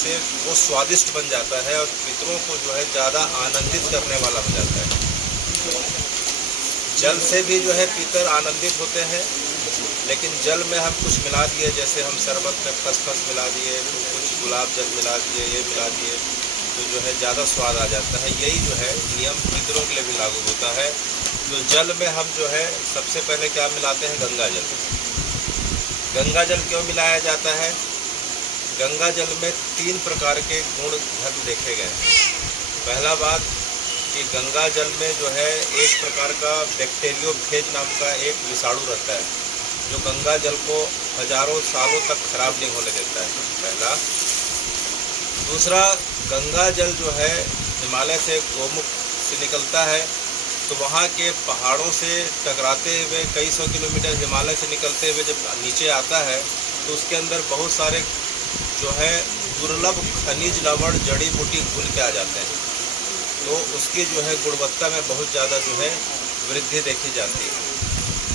से वो स्वादिष्ट बन जाता है और पितरों को जो है ज़्यादा आनंदित करने वाला हो जाता है। जल से भी जो है पितर आनंदित होते हैं, लेकिन जल में हम कुछ मिला दिए, जैसे हम शरबत में खसखस मिला दिए, तो कुछ गुलाब जल मिला दिए, ये मिला दिए, तो जो है ज़्यादा स्वाद आ जाता है। यही जो है नियम पितरों के लिए भी लागू होता है। तो जल में हम जो है सबसे पहले क्या मिलाते हैं? गंगा जल। गंगा जल क्यों मिलाया जाता है? गंगा जल में 3 प्रकार के गुण धर्म देखे गए हैं। पहला बात कि गंगा जल में जो है एक प्रकार का बैक्टीरियोफेज नाम का एक विषाणु रहता है, जो गंगा जल को हजारों सालों तक खराब नहीं होने देता है, पहला। दूसरा, गंगा जल जो है हिमालय से गोमुख से निकलता है, तो वहाँ के पहाड़ों से टकराते हुए कई सौ किलोमीटर हिमालय से निकलते हुए जब नीचे आता है, तो उसके अंदर बहुत सारे जो है दुर्लभ खनिज लवण जड़ी बूटी घुल के आ जाते हैं, तो उसकी जो है गुणवत्ता में बहुत ज़्यादा जो है वृद्धि देखी जाती है।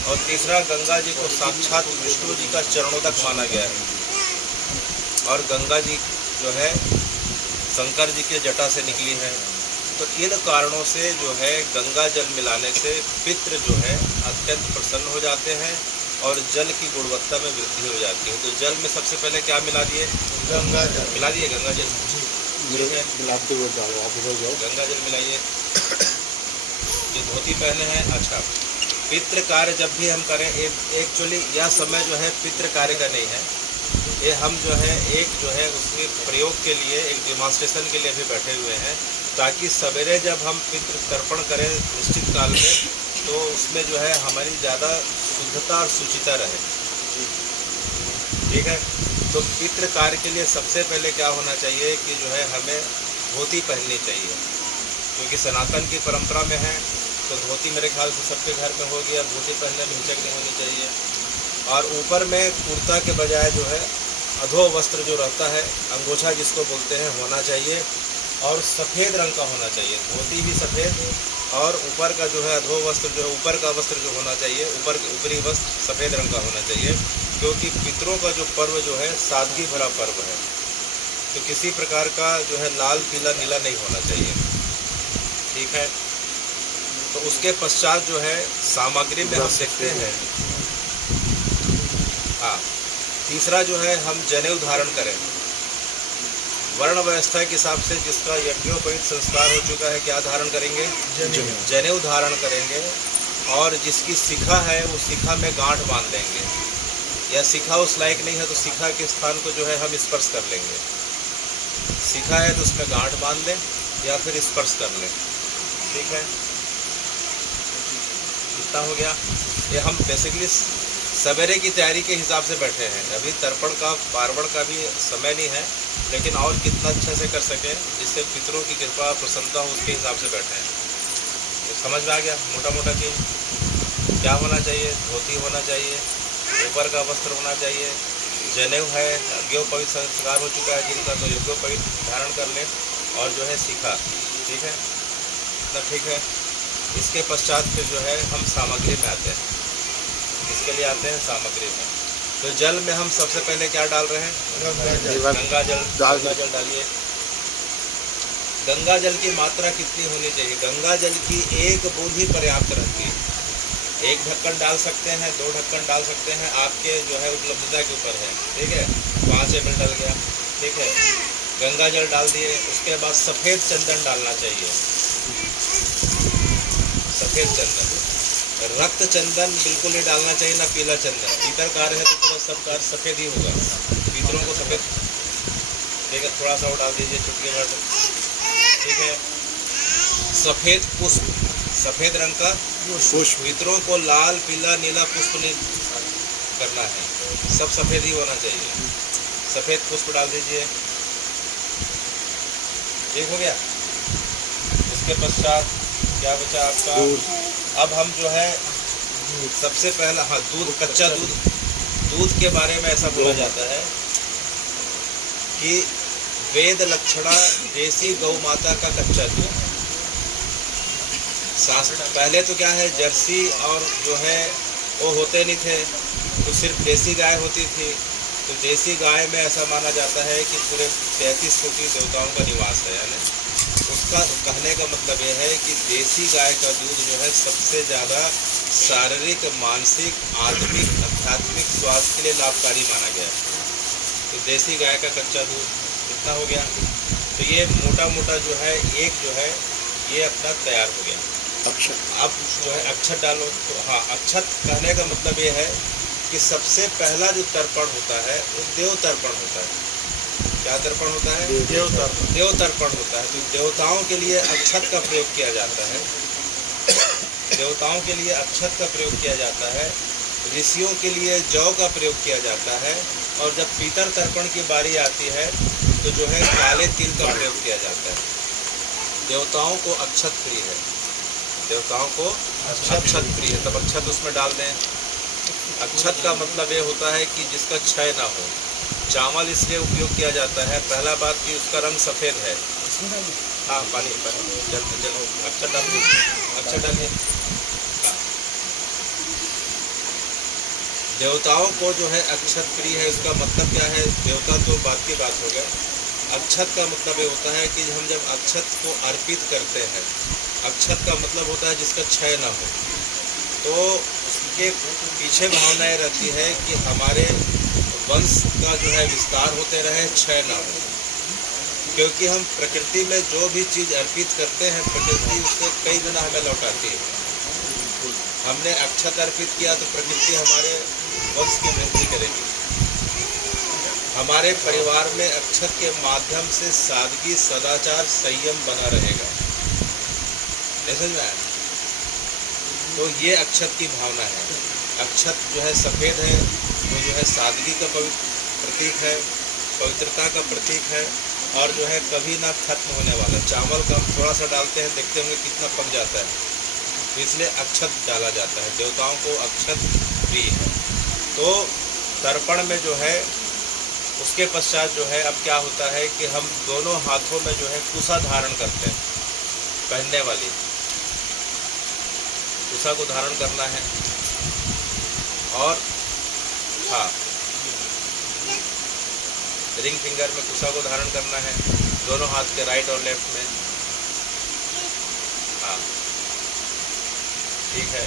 और तीसरा, गंगा जी को साक्षात विष्णु जी का चरणोदक माना गया है, और गंगा जी जो है शंकर जी के जटा से निकली है। तो इन कारणों से जो है गंगा जल मिलाने से पितृ जो है अत्यंत प्रसन्न हो जाते हैं और जल की गुणवत्ता में वृद्धि हो जाती है। तो जल में सबसे पहले क्या मिला दिए? गंगा जल मिला दिए। गंगा जल गंगा जल मिलाइए। ये धोती पहने हैं। अच्छा, पितृ कार्य जब भी हम करें, एक्चुअली यह समय जो है पितृ कार्य का नहीं है, ये हम जो है उसके प्रयोग के लिए, एक डिमॉन्स्ट्रेशन के लिए भी बैठे हुए हैं, ताकि सवेरे जब हम पितृ तर्पण करें निश्चित काल में, तो उसमें जो है हमारी ज़्यादा शुद्धता और शुचिता रहे। ठीक है। तो पितृ कार्य के लिए सबसे पहले क्या होना चाहिए कि जो है हमें धोती पहननी चाहिए, क्योंकि सनातन की परंपरा में है, तो धोती मेरे ख्याल से सबके घर में हो गया। धोती पहनने में हिचक नहीं होनी चाहिए। और ऊपर में कुर्ता के बजाय जो है अधो वस्त्र जो रहता है, अंगोछा जिसको बोलते हैं, होना चाहिए, और सफ़ेद रंग का होना चाहिए। धोती भी सफ़ेद, और ऊपर का जो है अधो वस्त्र जो है, ऊपर का वस्त्र जो होना चाहिए, ऊपरी वस्त्र सफ़ेद रंग का होना चाहिए, क्योंकि पितरों का जो पर्व जो है सादगी भरा पर्व है, तो किसी प्रकार का जो है लाल पीला नीला नहीं होना चाहिए। ठीक है। तो उसके पश्चात जो है सामग्री में हम देखते हैं, हाँ, तीसरा जो है हम जनेऊ धारण करें। वर्ण व्यवस्था के हिसाब से जिसका यज्ञोपवीत संस्कार हो चुका है, क्या धारण करेंगे? जनेऊ धारण करेंगे। और जिसकी शिखा है वो शिखा में गांठ बांध लेंगे, या शिखा उस लायक नहीं है तो शिखा के स्थान को जो है हम स्पर्श कर लेंगे। शिखा है तो उसमें गांठ बांध लें या फिर स्पर्श कर लें। ठीक है, इतना हो गया। ये हम बेसिकली सवेरे की तैयारी के हिसाब से बैठे हैं। अभी तर्पण का, पार्वण का भी समय नहीं है, लेकिन और कितना अच्छे से कर सकें जिससे पितरों की कृपा प्रसन्नता हो, उसके हिसाब से बैठे हैं। तो समझ में आ गया मोटा मोटा चीज़ क्या होना चाहिए? धोती होना चाहिए, ऊपर का वस्त्र होना चाहिए, जनेऊ है, यज्ञोपवीत संस्कार हो चुका है जिनका, तो यज्ञोपवीत धारण कर लें, और जो है शिखा। ठीक है, इतना ठीक है। इसके पश्चात फिर जो है हम सामग्री में आते हैं। इसके लिए आते हैं सामग्री में। तो जल में हम सबसे पहले क्या डाल रहे हैं? गंगा जल। गंगा जल डालिए। गंगा जल की मात्रा कितनी होनी चाहिए? गंगा जल की 1 बूंद ही पर्याप्त रहती है। 1 ढक्कन डाल सकते हैं, 2 ढक्कन डाल सकते हैं, आपके जो है उपलब्धता के ऊपर है। ठीक है, 5 ml डल गया। ठीक है, गंगा जल डाल दिए। उसके बाद सफ़ेद चंदन डालना चाहिए। सफ़ेद चंदन, रक्त चंदन बिल्कुल नहीं डालना चाहिए, ना पीला चंदन। पितर कार्य है तो पूरा सब कार्य सफ़ेद ही होगा, पितरों को सफ़ेद। ठीक है, थोड़ा सा वो डाल दीजिए, चुटकी भर। ठीक है, सफ़ेद पुष्प, सफ़ेद रंग का पुष्प। पितरों को लाल पीला नीला पुष्प नहीं करना है, सब सफ़ेद ही होना चाहिए। सफ़ेद पुष्प डाल दीजिए। ठीक हो गया। इसके पश्चात क्या बचा आपका? अब हम जो है सबसे पहला, हाँ, दूध, कच्चा दूध। दूध के बारे में ऐसा बोला जाता है कि वेद लक्षणा देसी गौ माता का कच्चा दूध। शास्त्र पहले तो क्या है, जर्सी और जो है वो होते नहीं थे, तो सिर्फ देसी गाय होती थी। तो देसी गाय में ऐसा माना जाता है कि पूरे 33 कोटि देवताओं का निवास है, यानी उसका कहने का मतलब यह है कि देसी गाय का दूध जो है सबसे ज़्यादा शारीरिक, मानसिक, आत्मिक, आध्यात्मिक स्वास्थ्य के लिए लाभकारी माना गया है। तो देसी गाय का कच्चा दूध इतना हो गया। तो ये मोटा मोटा जो है एक जो है ये अपना तैयार हो गया। अक्षत, अब जो है अक्षत डालो। तो हाँ, अक्षत कहने का मतलब ये है कि सबसे पहला जो तर्पण होता है वो देव तर्पण होता है। क्या तर्पण होता है? देव तर्पण होता है। तो देवताओं के लिए अक्षत का प्रयोग किया जाता है। देवताओं के लिए अक्षत का प्रयोग किया जाता है। ऋषियों के लिए जौ का प्रयोग किया जाता है। और जब पीतर तर्पण की बारी आती है तो जो है काले तिल का प्रयोग किया जाता है। देवताओं को अक्षत प्रिय है, देवताओं को अक्षत प्रिय है, तब अक्षत उसमें डाल दें। अक्षत का मतलब ये होता है कि जिसका क्षय ना हो। चावल इसलिए उपयोग किया जाता है, पहला बात कि उसका रंग सफ़ेद है। हाँ, पानी जल अक्षत डालिए, अक्षत डालिए। देवताओं को जो है अक्षत प्रिय है, इसका मतलब क्या है? देवता तो बात की बात हो गया। अक्षत का मतलब ये होता है कि हम जब अक्षत को अर्पित करते हैं, अक्षत का मतलब होता है जिसका क्षय ना हो। तो उसके पीछे भावना ये रहती है कि हमारे वंश का जो है विस्तार होते रहे, क्षय ना हो। क्योंकि हम प्रकृति में जो भी चीज़ अर्पित करते हैं, प्रकृति उससे कई गुना हमें लौटाती है। हमने अक्षत अर्पित किया तो प्रकृति हमारे वंश की वृद्धि करेगी। हमारे परिवार में अक्षत के माध्यम से सादगी, सदाचार, संयम बना रहेगा। नहीं समझ में आया? तो ये अक्षत की भावना है। अक्षत जो है सफ़ेद है, वो जो है सादगी का प्रतीक है, पवित्रता का प्रतीक है, और जो है कभी ना खत्म होने वाला। चावल का हम थोड़ा सा डालते हैं, देखते होंगे कितना पक जाता है, तो इसलिए अक्षत डाला जाता है। देवताओं को अक्षत प्रिय है। तो तर्पण में जो है उसके पश्चात जो है अब क्या होता है कि हम दोनों हाथों में जो है कुसा धारण करते हैं, पहनने वाली कुसा को धारण करना है। और हाँ, रिंग फिंगर में कुसा को धारण करना है, दोनों हाथ के राइट और लेफ्ट में। हाँ, ठीक है।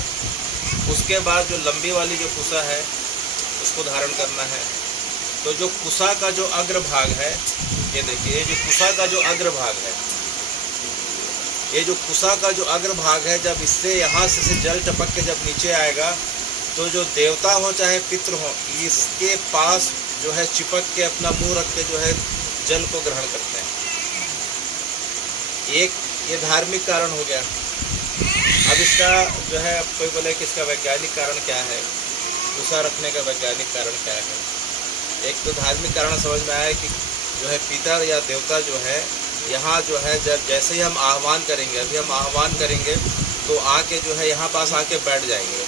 उसके बाद जो लंबी वाली जो कुसा है उसको धारण करना है। तो जो कुसा का जो अग्रभाग है, ये देखिए, ये जो कुसा का जो अग्रभाग है, ये जो कुसा का जो अग्रभाग है, जब इससे यहाँ से जल टपक के जब नीचे आएगा तो जो देवता हो चाहे पितृ हो, इसके पास जो है चिपक के अपना मुंह रख के जो है जल को ग्रहण करते हैं। एक ये धार्मिक कारण हो गया। अब इसका जो है कोई बोले कि इसका वैज्ञानिक कारण क्या है, कुसा रखने का वैज्ञानिक कारण क्या है? एक तो धार्मिक कारण समझ में आया कि जो है पितर या देवता जो है यहाँ जो है जब जैसे ही हम आह्वान करेंगे, अभी हम आह्वान करेंगे तो आके जो है यहाँ पास आके बैठ जाएंगे,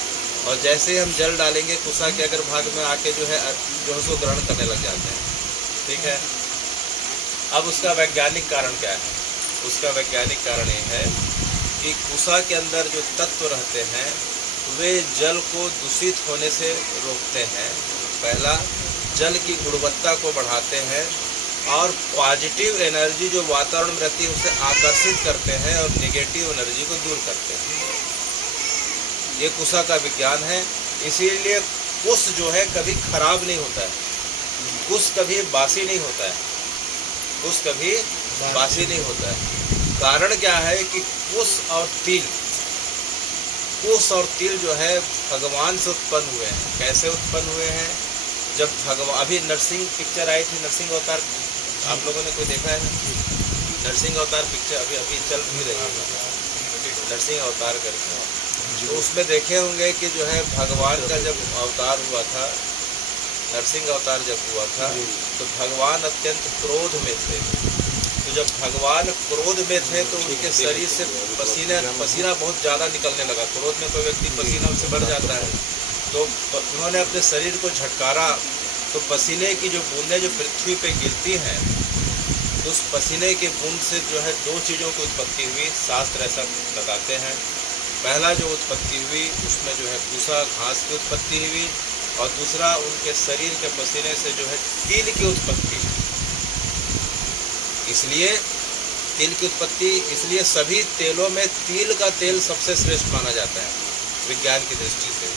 और जैसे ही हम जल डालेंगे कुसा के अगर भाग में आके जो है उसको ग्रहण करने लग जाते हैं। ठीक है। अब उसका वैज्ञानिक कारण क्या है? उसका वैज्ञानिक कारण ये है कि कुसा के अंदर जो तत्व रहते हैं वे जल को दूषित होने से रोकते हैं। पहला, जल की गुणवत्ता को बढ़ाते हैं, और पॉजिटिव एनर्जी जो वातावरण में रहती है उसे आकर्षित करते हैं, और नेगेटिव एनर्जी को दूर करते हैं। ये कुसा का विज्ञान है। इसीलिए कुश जो है कभी खराब नहीं होता है, कुश कभी बासी नहीं होता है, कुश कभी बासी नहीं होता है। कारण क्या है कि कुश और तिल जो है भगवान से उत्पन्न हुए हैं। कैसे उत्पन्न हुए हैं? जब भगवान, अभी नरसिंह पिक्चर आई थी, नरसिंह अवतार, आप लोगों ने कोई देखा है? नरसिंह अवतार पिक्चर अभी चल भी रही है, नरसिंह अवतार करके। तो उसमें देखे होंगे कि जो है भगवान का जब अवतार हुआ था, नरसिंह अवतार जब हुआ था, तो भगवान अत्यंत क्रोध में थे। तो जब भगवान क्रोध में थे तो उनके शरीर से पसीना बहुत ज़्यादा निकलने लगा। क्रोध में कोई व्यक्ति पसीना से भर जाता है, तो उन्होंने अपने शरीर को झटकारा, तो पसीने की जो बूंदें जो पृथ्वी पे गिरती हैं, तो उस पसीने के बूंद से जो है दो चीज़ों की उत्पत्ति हुई। शास्त्र ऐसा बताते हैं। पहला जो उत्पत्ति हुई उसमें जो है पूसा घास की उत्पत्ति हुई, और दूसरा उनके शरीर के पसीने से जो है तिल की उत्पत्ति। इसलिए तिल की उत्पत्ति, इसलिए सभी तेलों में तिल का तेल सबसे श्रेष्ठ माना जाता है विज्ञान की दृष्टि से।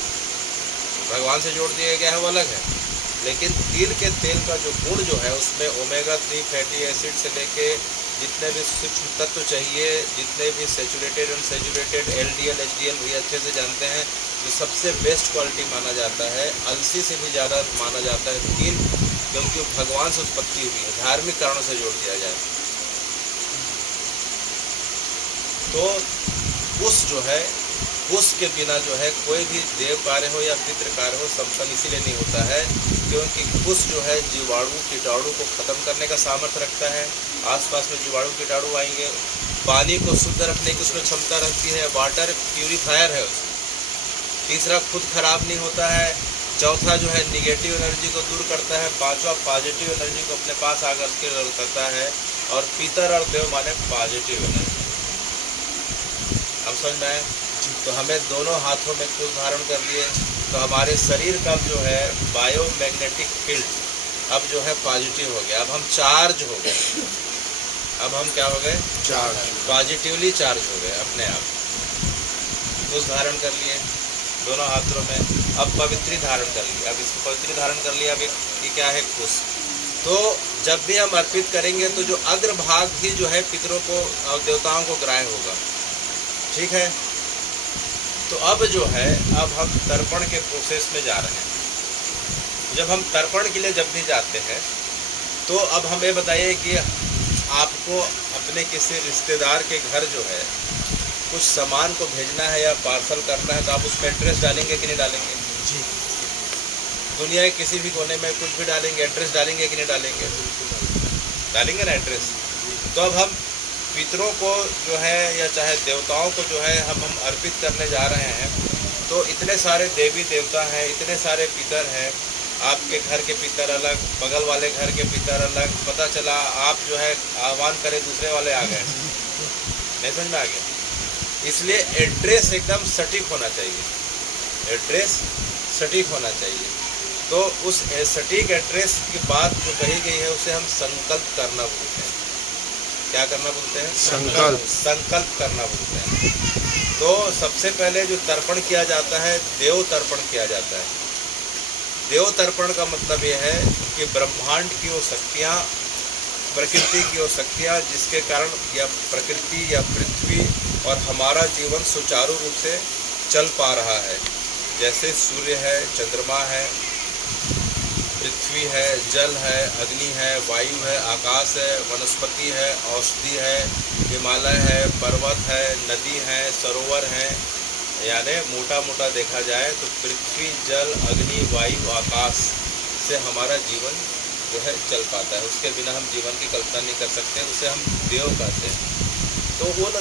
भगवान से जोड़ दिया गया है वो अलग है, लेकिन तिल के तेल का जो गुण जो है उसमें ओमेगा 3 फैटी एसिड से लेके जितने भी सूक्ष्म तत्व चाहिए, जितने भी सेचुरेटेड अनसेचुरेटेड LDL HDL भी अच्छे से जानते हैं। जो सबसे बेस्ट क्वालिटी माना जाता है, अलसी से भी ज़्यादा माना जाता है तिल, क्योंकि वो भगवान से उत्पत्ति हुई है, धार्मिक कारणों से जोड़ दिया जाए तो उस जो है उसके बिना जो है कोई भी देव कार्य हो या पितृ कार्य हो संपन्न इसीलिए नहीं होता है क्योंकि कुश जो है जीवाणु कीटाणु को ख़त्म करने का सामर्थ्य रखता है। आसपास में जीवाणु कीटाणु आएंगे, पानी को शुद्ध रखने की उसमें क्षमता रखती है, वाटर प्यूरीफायर है उसमें। तीसरा खुद खराब नहीं होता है। चौथा जो है निगेटिव एनर्जी को दूर करता है। पांचवा पॉजिटिव एनर्जी को अपने पास आकर के करता है। और पितर और देव माने पॉजिटिव एनर्जी। अब समझ में आए? तो हमें दोनों हाथों में कुश धारण कर लिए तो हमारे शरीर का जो है बायोमैग्नेटिक फील्ड अब जो है पॉजिटिव हो गया। अब हम चार्ज हो गए। अब हम क्या हो गए? चार्ज, पॉजिटिवली चार्ज हो गए अपने आप। कुश धारण कर लिए दोनों हाथों में। अब पवित्री धारण कर लिया। अब इसको पवित्री धारण कर लिया। अब ये क्या है? कुश। तो जब भी हम अर्पित करेंगे तो जो अग्रभाग ही जो है पितरों को और देवताओं को ग्राह्य होगा। ठीक है। तो अब जो है अब हम तर्पण के प्रोसेस में जा रहे हैं। जब हम तर्पण के लिए जब भी जाते हैं तो अब हमें बताइए कि आपको अपने किसी रिश्तेदार के घर जो है कुछ सामान को भेजना है या पार्सल करना है तो आप उसमें एड्रेस डालेंगे कि नहीं डालेंगे? जी। दुनिया के किसी भी कोने में कुछ भी डालेंगे, एड्रेस डालेंगे कि नहीं डालेंगे? डालेंगे ना एड्रेस। तो अब हम पितरों को जो है या चाहे देवताओं को जो है हम अर्पित करने जा रहे हैं तो इतने सारे देवी देवता हैं, इतने सारे पितर हैं। आपके घर के पितर अलग, बगल वाले घर के पितर अलग। पता चला आप जो है आह्वान करें दूसरे वाले आ गए। नहीं समझ में आ गया? इसलिए एड्रेस एकदम सटीक होना चाहिए। एड्रेस सटीक होना चाहिए। तो उस सटीक एड्रेस की बात जो कही गई है उसे हम संकल्प करना बोलते हैं। क्या करना बोलते हैं? संकल्प करना बोलते हैं। तो सबसे पहले जो तर्पण किया जाता है देव तर्पण किया जाता है। देव तर्पण का मतलब यह है कि ब्रह्मांड की वो शक्तियाँ, प्रकृति की वो शक्तियाँ जिसके कारण या प्रकृति या पृथ्वी और हमारा जीवन सुचारू रूप से चल पा रहा है। जैसे सूर्य है, चंद्रमा है, पृथ्वी है, जल है, अग्नि है, वायु है, आकाश है, वनस्पति है, औषधि है, हिमालय है, पर्वत है, नदी है, सरोवर है। यानी मोटा मोटा देखा जाए तो पृथ्वी, जल, अग्नि, वायु, आकाश से हमारा जीवन जो है चल पाता है। उसके बिना हम जीवन की कल्पना नहीं कर सकते। उसे हम देव कहते हैं। तो वो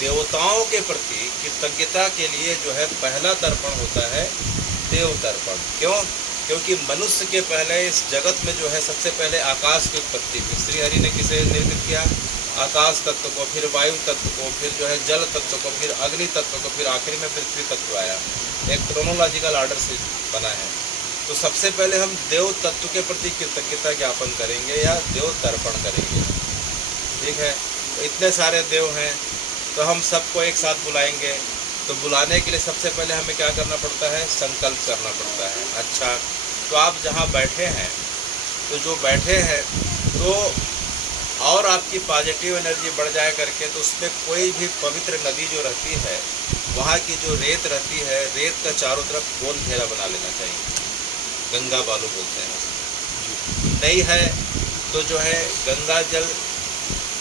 देवताओं के प्रति कृतज्ञता के लिए जो है पहला तर्पण होता है देव तर्पण। क्यों? क्योंकि मनुष्य के पहले इस जगत में जो है सबसे पहले आकाश की उत्पत्ति हुई। श्री हरि ने किसे निर्मित किया? आकाश तत्व को, फिर वायु तत्व को, फिर जो है जल तत्व को, फिर अग्नि तत्व को, फिर आखिरी में पृथ्वी तत्व आया। एक क्रोनोलॉजिकल ऑर्डर से बना है। तो सबसे पहले हम देव तत्व के प्रति कृतज्ञता ज्ञापन करेंगे या देव तर्पण करेंगे। ठीक है। तो इतने सारे देव हैं तो हम सबको एक साथ बुलाएंगे। तो बुलाने के लिए सबसे पहले हमें क्या करना पड़ता है? संकल्प करना पड़ता है। अच्छा, तो आप जहाँ बैठे हैं तो जो बैठे हैं तो और आपकी पॉजिटिव एनर्जी बढ़ जाए करके तो उसमें कोई भी पवित्र नदी जो रहती है वहाँ की जो रेत रहती है, रेत का चारों तरफ गोल घेरा बना लेना चाहिए। गंगा बालू बोलते हैं। नहीं है तो जो है गंगा जल,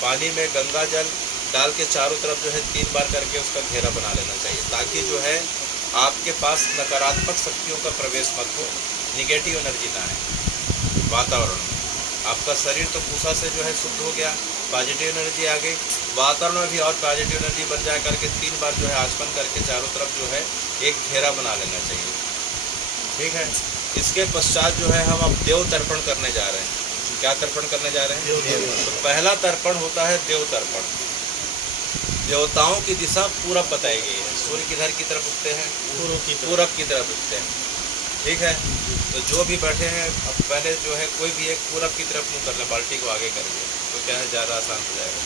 पानी में गंगा जल डाल के चारों तरफ जो है 3 बार करके उसका घेरा बना लेना चाहिए, ताकि जो है आपके पास नकारात्मक शक्तियों का प्रवेश मत हो, निगेटिव एनर्जी ना आए वातावरण में। आपका शरीर तो पूसा से जो है शुद्ध हो गया, पॉजिटिव एनर्जी आ गई, वातावरण में भी और पॉजिटिव एनर्जी बन जाए करके 3 बार जो है आचमन करके चारों तरफ जो है एक घेरा बना लेना चाहिए। ठीक है। इसके पश्चात जो है हम अब देव तर्पण करने जा रहे हैं। क्या तर्पण करने जा रहे हैं? तो पहला तर्पण होता है देव तर्पण। देवताओं की दिशा पूरब बताई गई है। सूर्य किधर की तरफ उगते हैं? पूरब की तरफ उगते हैं। ठीक है। तो जो भी बैठे हैं अब पहले जो है कोई भी एक पूरब की तरफ मुँह कर ले, बाल्टी को आगे करके, तो क्या है ज़्यादा आसान हो जाएगा।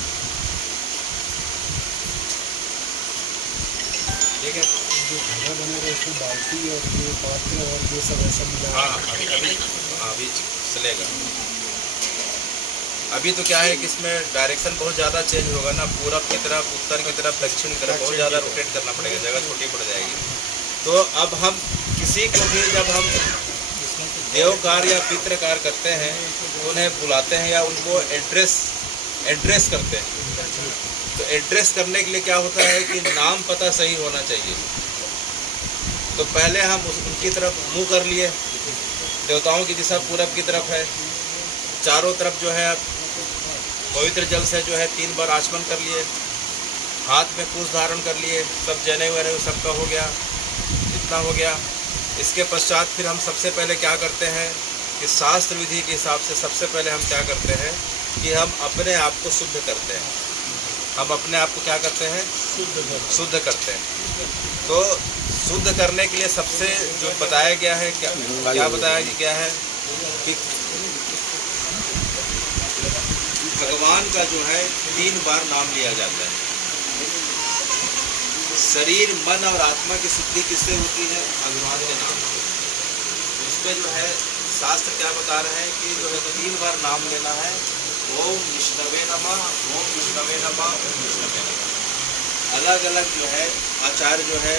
ठीक है। जो खाना बनेगा इसमें बाल्टी और ये पात्र और ये सब ऐसा मिला। हाँ अभी चलेगा। अभी तो क्या है कि इसमें डायरेक्शन बहुत ज़्यादा चेंज होगा ना, पूरब की तरफ, उत्तर की तरफ, दक्षिण की तरफ बहुत ज़्यादा रोटेट करना पड़ेगा, जगह छोटी पड़ जाएगी। तो अब हम किसी को भी जब हम देवकार या पितृकार करते हैं तो उन्हें बुलाते हैं या उनको एड्रेस करते हैं। तो एड्रेस करने के लिए क्या होता है कि नाम पता सही होना चाहिए। तो पहले हम उनकी तरफ मुंह कर लिए, देवताओं की दिशा पूरब की तरफ है, चारों तरफ जो है पवित्र जल से जो है 3 बार आचमन कर लिए, हाथ में कुश धारण कर लिए, सब जने वने सबका हो गया, इतना हो गया। इसके पश्चात फिर हम सबसे पहले क्या करते हैं कि शास्त्र विधि के हिसाब से सबसे पहले हम क्या करते हैं कि हम अपने आप को शुद्ध करते हैं। हम अपने आप को क्या करते हैं? शुद्ध करते हैं। तो शुद्ध करने के लिए सबसे जो बताया गया है, क्या बताया गया है कि भगवान का जो है 3 बार नाम लिया जाता है। शरीर, मन और आत्मा की शुद्धि किससे होती है? भगवान के नाम से। उसमें जो है शास्त्र क्या बता रहे हैं कि जो है 3 बार नाम लेना है, ओम विष्णवे नमः, ओम विष्णवे नमः, ओम विष्णवे नमः। अलग अलग जो है आचार्य जो है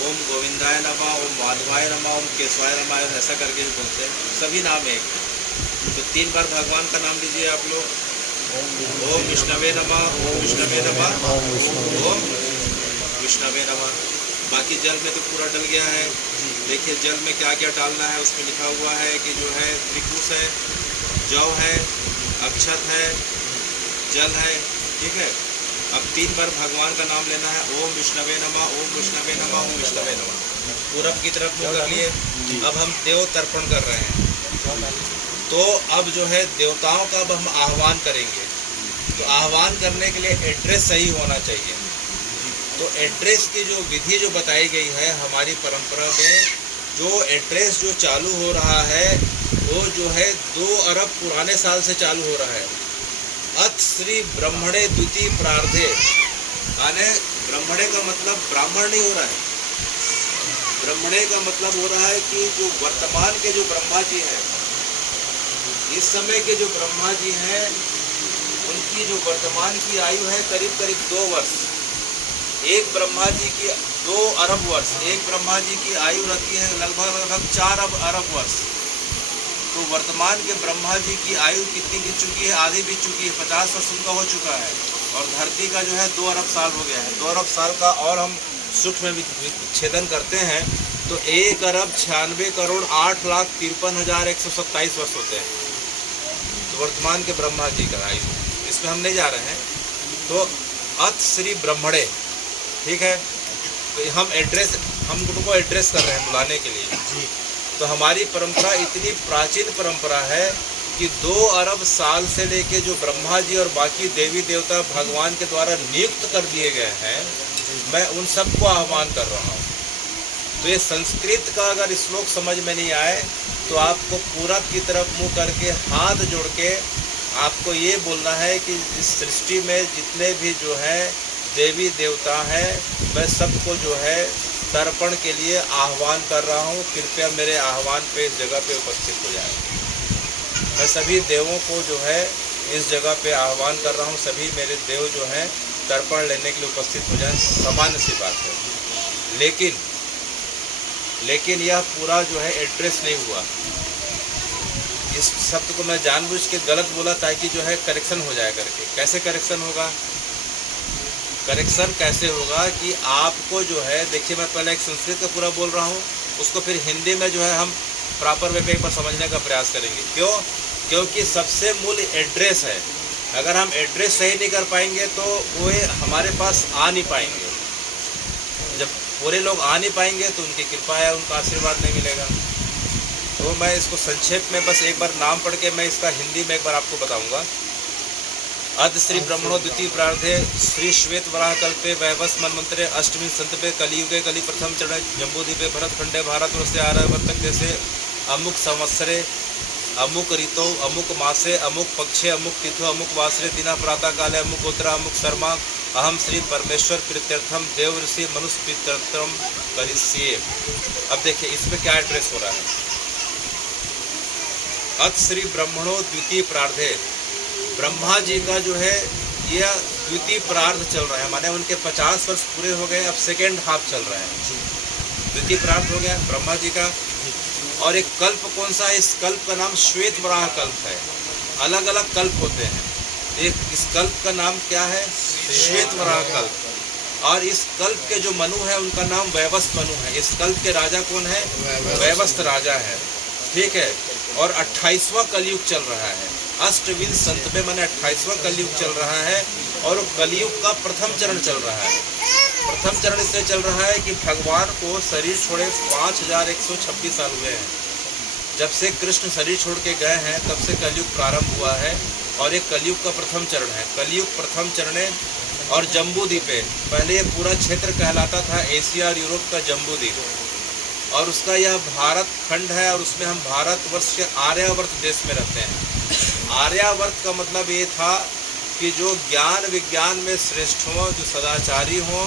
ओम गोविंदाय नमः, ओम माधवाय नमः, ओम केशवाय नमः ऐसा करके भी बोलते हैं, सभी नाम एक है। तो 3 बार भगवान का नाम लीजिए आप लोग, ओम विष्णवे नमः, ओम विष्णवे नमः, ओम विष्णवे नमः। बाकी जल में तो पूरा डल गया है। देखिए जल में क्या क्या डालना है, उसमें लिखा हुआ है कि जो है त्रिकुश है, जौ है, अक्षत है, जल है। ठीक है। अब 3 बार भगवान का नाम लेना है, ओम विष्णवे नमः, ओम विष्णवे नमः, ओम विष्णवे नमः। पूरब की तरफ मुँह कर लिए। अब हम देव तर्पण कर रहे हैं। तो अब जो है देवताओं का अब हम आह्वान करेंगे। तो आह्वान करने के लिए एड्रेस सही होना चाहिए। तो एड्रेस की जो विधि जो बताई गई है हमारी परंपरा में, जो एड्रेस जो चालू हो रहा है वो जो है 2 अरब पुराने साल से चालू हो रहा है। अथ श्री ब्रह्मणे द्वितीय प्रार्धे, यानी ब्रह्मणे का मतलब ब्राह्मण नहीं हो रहा है, ब्रह्मणे का मतलब हो रहा है कि जो वर्तमान के जो ब्रह्मा जी हैं, इस समय के जो ब्रह्मा जी हैं उनकी जो वर्तमान की आयु है करीब करीब 2 वर्ष। एक ब्रह्मा जी की 2 अरब वर्ष, एक ब्रह्मा जी की आयु रहती है लगभग 4 अरब वर्ष। तो वर्तमान के ब्रह्मा जी की आयु कितनी बीत चुकी है? आधी बीत चुकी है, 50 वर्ष उनका हो चुका है। और धरती का जो है 2 अरब साल हो गया है। 2 अरब साल का और हम सूक्ष्म में विच्छेदन करते हैं तो 1 अरब 96 करोड़ 8,53,127 वर्ष होते हैं। तो वर्तमान के ब्रह्मा जी का आयु, इसमें हम नहीं जा रहे हैं। तो अथ श्री ब्रह्मणे, ठीक है। तो हम उनको एड्रेस कर रहे हैं बुलाने के लिए। तो हमारी परंपरा इतनी प्राचीन परंपरा है कि 2 अरब साल से लेके जो ब्रह्मा जी और बाकी देवी देवता भगवान के द्वारा नियुक्त कर दिए गए हैं, मैं उन सबको आह्वान कर रहा हूँ। तो ये संस्कृत का अगर श्लोक समझ में नहीं आए तो आपको पूरब की तरफ मुँह करके हाथ जोड़ के आपको ये बोलना है कि इस सृष्टि में जितने भी जो है देवी देवता हैं, मैं सबको जो है तर्पण के लिए आह्वान कर रहा हूँ। कृपया मेरे आह्वान पे इस जगह पे उपस्थित हो जाए। मैं सभी देवों को जो है इस जगह पे आह्वान कर रहा हूँ। सभी मेरे देव जो हैं तर्पण लेने के लिए उपस्थित हो जाएं। सामान्य सी बात है। लेकिन यह पूरा जो है एड्रेस नहीं हुआ। इस शब्द को मैं जानबूझ के गलत बोला ताकि जो है करेक्शन हो जाए करके। कैसे करेक्शन होगा? करेक्शन कैसे होगा कि आपको जो है, देखिए मैं पहले एक संस्कृत का पूरा बोल रहा हूँ, उसको फिर हिंदी में जो है हम प्रॉपर वे पे एक बार समझने का प्रयास करेंगे। क्यों? क्योंकि सबसे मूल एड्रेस है। अगर हम एड्रेस सही नहीं कर पाएंगे तो वो हमारे पास आ नहीं पाएंगे। जब पूरे लोग आ नहीं पाएंगे तो उनकी कृपा है, उनका आशीर्वाद नहीं मिलेगा। तो मैं इसको संक्षेप में बस एक बार नाम पढ़ के मैं इसका हिंदी में एक बार आपको बताऊंगा। अद श्री ब्रह्मणो द्वितीय प्रार्धे श्री श्वेत वराह कल्पे वैवस मन्वंतरे अष्टमी संतपे कलियुगे कलि प्रथम चरण जम्बूद्वीपे भरत खंडे भारतवर्षे आर्यवर्तक देशे अमुक संवत्सरे अमुक ऋतौ अमुक मासे अमुक पक्षे अमुक तिथो अमुक वासरे दिना प्रातः काले अमुक गोत्रा अमुक शर्मा अहम श्री परमेश्वर प्रीत्यर्थम देव ऋषि मनुष्य प्रीत्यर्थम करिष्ये। अब देखिए इसमें क्या एड्रेस हो रहा है। अत श्री ब्रह्मणो द्वितीय प्रार्धे, ब्रह्मा जी का जो है यह द्वितीय प्रार्ध चल रहा है, माने उनके 50 वर्ष पूरे हो गए, अब सेकेंड हाफ चल रहा है। द्वितीय प्रार्ध हो गया ब्रह्मा जी का। और एक कल्प कौन सा है? इस कल्प का नाम श्वेत वराह कल्प है। अलग अलग कल्प होते हैं, एक इस कल्प का नाम क्या है? श्वेत वराह कल्प। और इस कल्प के जो मनु है उनका नाम वैवस्वत मनु है। इस कल्प के राजा कौन है? वैवस्वत राजा है, ठीक है। और 28वां कलयुग चल रहा है, अष्टविंश संतपे माने 28वां कलयुग चल रहा है। और कलयुग का प्रथम चरण चल रहा है। प्रथम चरण इसलिए चल रहा है कि भगवान को शरीर छोड़े 5126 साल हुए हैं। जब से कृष्ण शरीर छोड़ के गए हैं तब से कलयुग प्रारंभ हुआ है। और एक कलयुग का प्रथम चरण है, कलयुग प्रथम चरण। और जम्बूद्वीपे, पहले ये पूरा क्षेत्र कहलाता था एशिया और यूरोप का जम्बूद्वीप, और उसका यह भारत खंड है। और उसमें हम भारतवर्ष के आर्यावर्त देश में रहते हैं। आर्यावर्त का मतलब ये था कि जो ज्ञान विज्ञान में श्रेष्ठ हों, जो सदाचारी हों,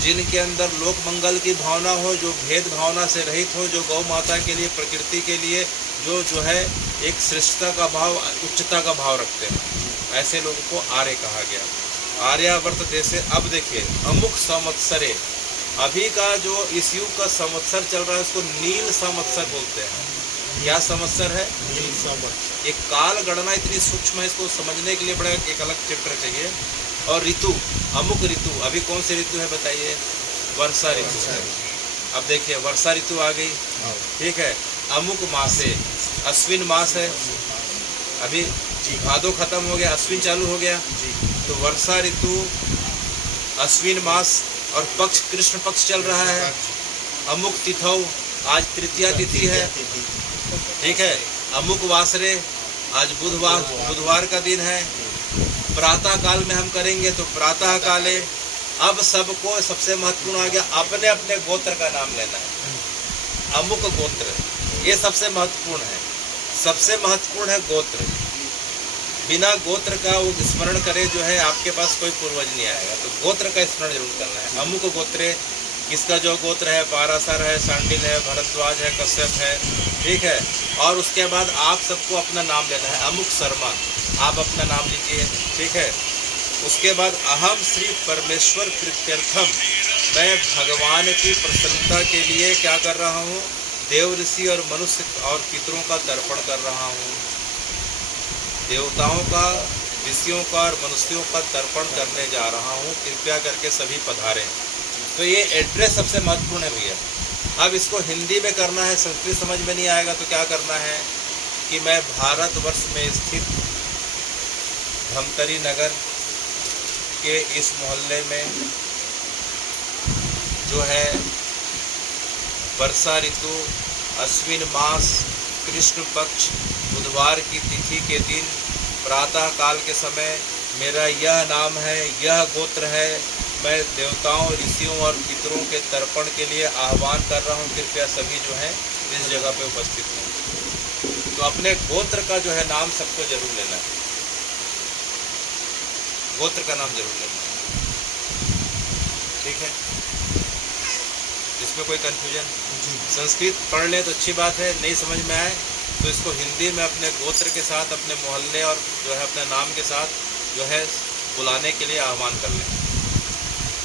जिनके अंदर लोक मंगल की भावना हो, जो भेद भावना से रहित हो, जो गौ माता के लिए, प्रकृति के लिए जो है एक श्रेष्ठता का भाव, उच्चता का भाव रखते हैं, ऐसे लोगों को आर्य कहा गया। आर्यावर्त देश से। अब देखिए अमुक संवत्सरे, अभी का जो इस युग का संवत्सर चल रहा है उसको नील संवत्सर बोलते हैं। क्या संवत्सर है? नील संवत्सर। एक काल गणना इतनी सूक्ष्म है, इसको समझने के लिए बड़ा एक अलग चैप्टर चाहिए। और ऋतु, अमुक ऋतु, अभी कौन सी ऋतु है बताइए? वर्षा ऋतु है। अब देखिए वर्षा ऋतु आ गई, ठीक है। अमुक मासे, अश्विन मास है, अभी भादो खत्म हो गया, अश्विन चालू हो गया, तो वर्षा ऋतु, अश्विन मास। और पक्ष कृष्ण पक्ष चल रहा है। अमुक तिथौ, आज तृतीया तिथि है, ठीक है। अमुक वासरे, आज बुधवार का दिन है। प्रातः काल में हम करेंगे तो प्रातः काले। अब सबको सबसे महत्वपूर्ण आ गया, अपने अपने गोत्र का नाम लेना है। अमुक गोत्र, ये सबसे महत्वपूर्ण है। सबसे महत्वपूर्ण है गोत्र। बिना गोत्र का वो स्मरण करे जो है आपके पास कोई पूर्वज नहीं आएगा, तो गोत्र का स्मरण जरूर करना है। अमुक गोत्रे, किसका जो गोत्र है, पाराशर है, सांडिल है, भरद्वाज है, कश्यप है, ठीक है। और उसके बाद आप सबको अपना नाम लेना है। अमुक शर्मा, आप अपना नाम लीजिए, ठीक है। उसके बाद अहम श्री परमेश्वर प्रीत्यर्थम, मैं भगवान की प्रसन्नता के लिए क्या कर रहा हूँ? देव ऋषि और मनुष्य और पितरों का तर्पण कर रहा हूँ। देवताओं का, ऋषियों का और मनुष्यों का तर्पण करने जा रहा हूँ, कृपया करके सभी पधारें। तो ये एड्रेस सबसे महत्वपूर्ण है भैया। अब इसको हिंदी में करना है, संस्कृत समझ में नहीं आएगा तो क्या करना है कि मैं भारतवर्ष में स्थित धमतरी नगर के इस मोहल्ले में जो है वर्षा ऋतु, अश्विन मास, कृष्ण पक्ष, बुधवार की तिथि के दिन, प्रातः काल के समय मेरा यह नाम है, यह गोत्र है। मैं देवताओं, ऋषियों और पितरों के तर्पण के लिए आह्वान कर रहा हूँ, कृपया सभी जो है इस जगह पे उपस्थित हों। तो अपने गोत्र का जो है नाम सबको जरूर लेना है, गोत्र का नाम जरूर लेना है, ठीक है। इसमें कोई कंफ्यूजन? संस्कृत पढ़ लें तो अच्छी बात है, नहीं समझ में आए तो इसको हिंदी में अपने गोत्र के साथ, अपने मोहल्ले और जो है अपने नाम के साथ जो है बुलाने के लिए आह्वान कर लें।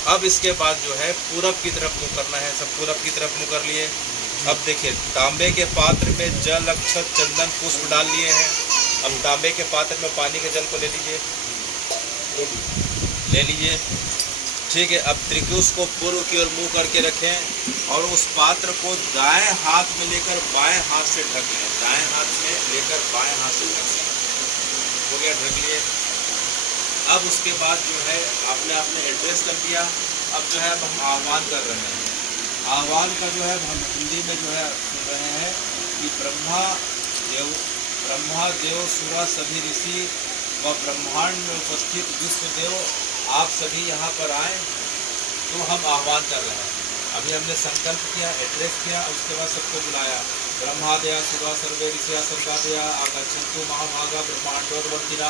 अब इसके बाद जो है पूरब की तरफ मुँह करना है। सब पूरब की तरफ मुँह कर लिए। अब देखिए तांबे के पात्र में जल, अक्षत, चंदन, पुष्प डाल लिए हैं। अब तांबे के पात्र में पानी के जल को ले लीजिए, ठीक है। अब त्रिकुश को पूर्व की ओर मुँह करके रखें और उस पात्र को दाएं हाथ में लेकर बाएं हाथ से ढक लें। दाएं हाथ में लेकर बाएं हाथ से ढक लें। हो गया, ढक लिए। अब उसके बाद जो है आपने एड्रेस कर दिया। अब जो है हम आह्वान कर रहे हैं। आह्वान का जो है हम हिंदी में जो है सुन रहे हैं कि ब्रह्मा देव सुरा सभी ऋषि व ब्रह्मांड में उपस्थित विश्वदेव आप सभी यहाँ पर आए तो हम आह्वान कर रहे हैं। अभी हमने संकल्प किया, एड्रेस किया, उसके बाद सबको बुलाया। ब्रह्मादया सुधा सर्वे ऋषिया संगादया आगच्छन्तु महाभागा ब्रह्मांडोर्वर्तिना।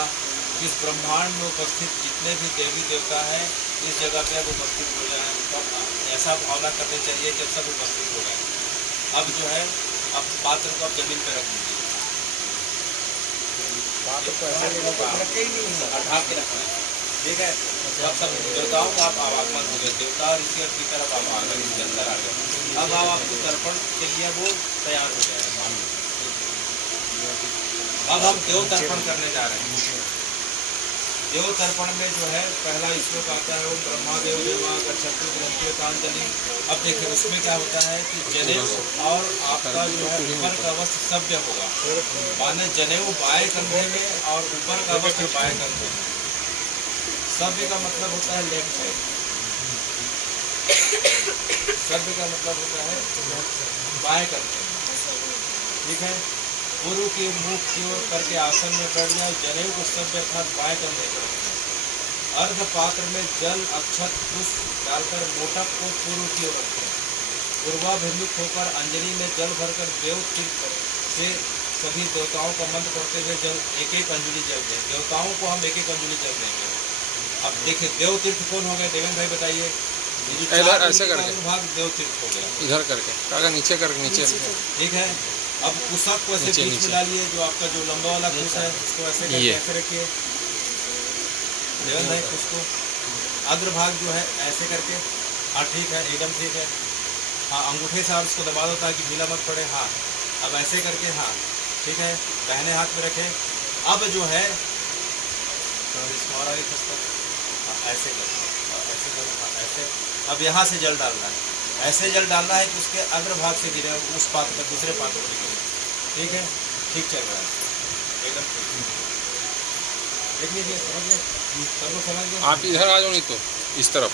इस ब्रह्मांड में उपस्थित जितने भी देवी देवता हैं इस जगह पे अब उपस्थित हो जाए। तो ऐसा भावना करनी चाहिए कि सब उपस्थित हो जाए। अब जो है अब पात्र को अब जमीन पर रख दीजिए, ढाक के रखना है, ठीक है। अब सब देवताओं का आप आवागमन हो गए, देवता और ऋषि की तरफ आप आ गए, इसके अंदर आ गए। अब आप आपको तर्पण के लिए वो तैयार हो जाएगा। अब हम देव तर्पण करने जा रहे हैं। देव तर्पण में जो है पहला श्लोक आता है वो ब्रह्मादेव देवा गच्छन्तु ग्रंथोतांजलि। अब देखिए उसमें क्या होता है कि जनेऊ और आपका जो है ऊपर का वस्त्र सभ्य होगा, माने जनेऊ बाएं कंधे में और ऊपर का वस्त्र बाएं कंधे में। सभ्य का मतलब होता है लेफ्ट साइड, सभ्य का मतलब होता है बाएं कंधे, ठीक है। गुरु के मुख की ओर करके आसन में बैठ जाए, जनेऊ को सभ्य अर्थात बाएं कंधे पर रखें। अर्ध पात्र में जल अक्षत पुष्प डालकर मोटक को पूर्व की ओर रखें। पूर्वाभिमुख होकर अंजलि में जल भरकर देव तीर्थ से सभी देवताओं का मंत्र करते हुए जल एक एक अंजलि जल दें। देवताओं को हम एक एक अंजलि जल देंगे। अब देखिए देव तीर्थ कौन हो गए, देवेंद्र भाई बताइए। इधर ऐसे करके भाग देव तीर्थ हो गया, इधर करके काका नीचे करके नीचे, ठीक है। अब कुशक को ऐसे बीच में डालिए, जो आपका जो लंबा वाला कुश है उसको ऐसे करके ऐसे रखिए, देवेंद्र भाई उसको अग्रभाग जो है ऐसे करके, हाँ ठीक है, एकदम ठीक है। हाँ अंगूठे से आप उसको दबा दो ताकि ढीला मत पड़े। हाँ अब ऐसे करके, हाँ ठीक है, दाहिने हाथ में रखें। अब जो है ऐसे करो, ऐसे करो, हाँ ऐसे। अब यहाँ से जल डालना है, ऐसे जल डालना है कि उसके अग्रभाग से गिरे, उस पात्र पर दूसरे पात्र पर गिरे, ठीक है। ठीक चल रहा है, एकदम ठीक। देख लीजिए, समझिए, सब लोग समझ गए। आप इधर आ जाओ, नहीं तो इस तरफ,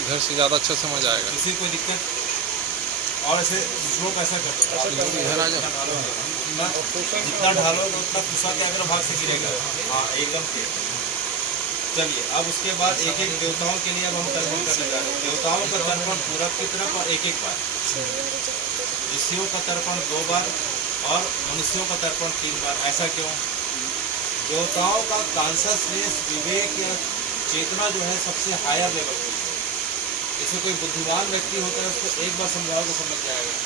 इधर से ज़्यादा अच्छा समझ आएगा। किसी को दिक्कत? और ऐसे श्लोक ऐसा कर दो, इधर आ जाओ, जितना ढालोगे उतना कुशा के अग्रभाग से गिरेगा। हाँ एकदम ठीक। चलिए अब उसके बाद एक एक देवताओं के लिए अब हम तर्पण करने जा रहे हैं। देवताओं का तर्पण पूरब की तरफ और एक एक बार, ऋषियों का तर्पण 2 बार और मनुष्यों का तर्पण 3 बार। ऐसा क्यों? देवताओं का कॉन्शसनेस, विवेक या चेतना जो है सबसे हायर लेवल की है। जैसे कोई बुद्धिमान व्यक्ति होता है उसको एक बार समझाओ तो समझ जाएगा,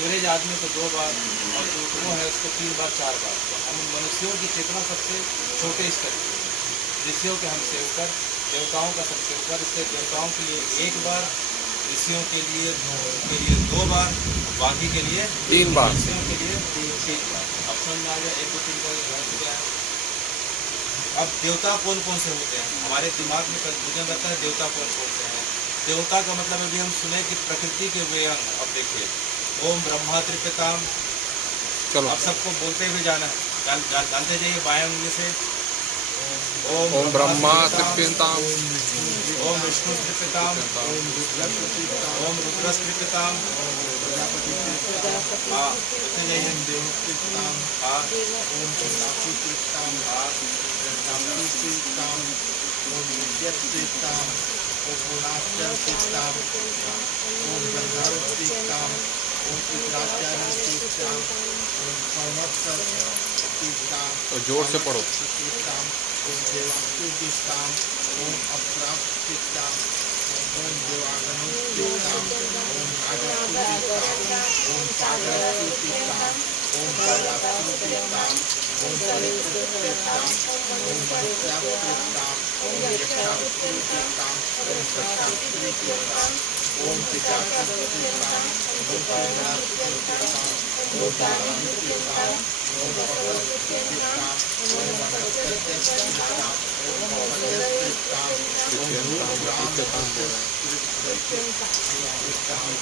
एवरेज आदमी को 2 बार और जो वो है उसको 3 बार 4 बार। तो हम मनुष्यों की चेतना सबसे छोटे स्तर की है, ऋषियों के हम से ऊपर, देवताओं का सबसे ऊपर। इसलिए देवताओं के लिए 1 बार, ऋषियों के लिए 2 बार, बाकी के लिए 3 बार, ऋषियों के लिए 3 बार। अब समझ में आ गया 1 2 3 का क्या है। अब देवता कौन कौन से होते हैं, हमारे दिमाग में कंफ्यूजन रहता है देवता कौन कौन से हैं। देवता का मतलब अभी हम सुने कि प्रकृति के वे अंग। अब देखिए ओम ब्रह्मा त्रिपिताम, चलो अब सबको बोलते हुए जाना है, जानते जाइए बाएं उंगली से। ओम ब्रह्मा त्रिपिताम, ओम विष्णु त्रिपिताम, ओम रुद्र त्रिपिताम, हाँ बोलते जाइए। हाँ ओम सन्नासी तीर्थाम, ब्रह्मांडी तीर्थाम, ओम विद्या तीर्थाम, ओम पूर्णाचल तीर्थाम, ओम गंधर्व तीर्थाम, ओम पित्राचार्य तीर्थाम, ओम संवत्सर तीर्थाम, तो जोर से पढ़ो। तीर्थाम, ओम देवांशु तीर्थाम, ओम अप्राप तीर्थाम, ओम देवागनु तीर्थाम, ओम नागस्तु तीर्थाम, ओम सागरस्तु तीर्थाम, ओम कैलासु तीर्थाम, ओम चरित्र तीर्थाम, ओम मत्स्याप तीर्थाम, ओम यक्षाप्ति तीर्थाम, ओम सक्षाप्ति तीर्थाम, ओम पिताक्षी तीर्थाम, ओम पितृनाथ तीर्थाम, ओम दानी तीर्थाम, ओम भगवती तीर्थाम, ओम वनस्पति तीर्थाम, ओम मौर्य तीर्थाम, ओम राम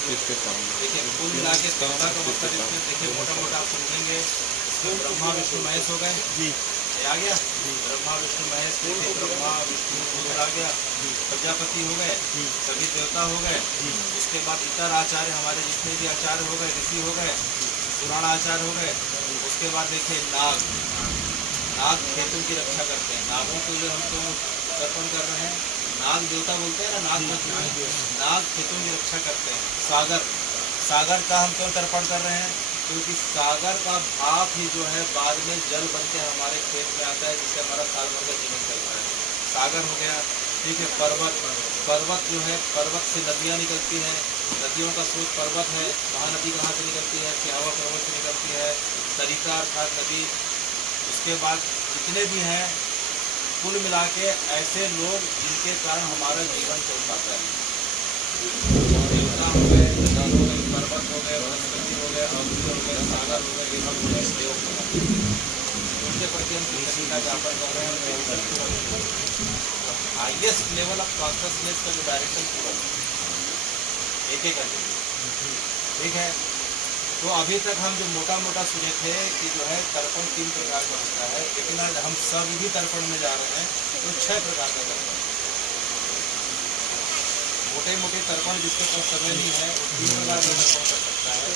देखिए कुल मिला के देवता का मतलब इसमें देखिए मोटा मोटा आप समझेंगे। इसमें ब्रह्मा विष्णु महेश हो गए जी, ये आ गया ब्रह्मा विष्णु महेश। देखिए ब्रह्मा विष्णु रुद्र आ गया, प्रजापति हो गए, सभी देवता हो गए। उसके बाद इतर आचार्य हमारे जितने भी आचार्य हो गए, ऋषि हो गए, पुराण आचार्य हो गए। उसके बाद देखिए नाग नाग खेतों की रक्षा करते हैं, नागों के लिए हम तो तर्पण कर रहे हैं। नाग देवता बोलते हैं ना, नाग खेतों की रक्षा करते हैं। सागर का हम क्यों तर्पण कर रहे हैं? क्योंकि सागर का भाप ही जो है बाद में जल बन के हमारे खेत में आता है, जिससे हमारा साल भर का जीवन चलता है। सागर हो गया, ठीक है। पर्वत जो है, पर्वत से नदियाँ निकलती हैं, नदियों का स्रोत पर्वत है। महानदी कहाँ से निकलती है? सियावा पर्वत से निकलती है, सरिता अर्थात नदी। उसके बाद जितने भी हैं कुल मिला के ऐसे लोग जिनके कारण हमारा जीवन चल पाता है। देवता हो गए, जल हो गए, पर्वत हो गए, वनस्पति हो गए, अग्नि हो गए, सागर हो गए, ये सब हो गए देव हो गए। उनके प्रति हम कृतज्ञता का ज्ञापन कर रहे हैं। हाईएस्ट लेवल ऑफ कॉन्शियसनेस का जो डायरेक्शन पूरा एक ठीक है। तो अभी तक हम जो मोटा सुने थे कि जो है तर्पण 3 प्रकार का होता है, लेकिन आज हम सविधि तर्पण में जा रहे हैं तो 6 प्रकार का तर्पण। मोटे तर्पण जिसके पास समय नहीं है वो 3 प्रकार का तर्पण कर सकता है,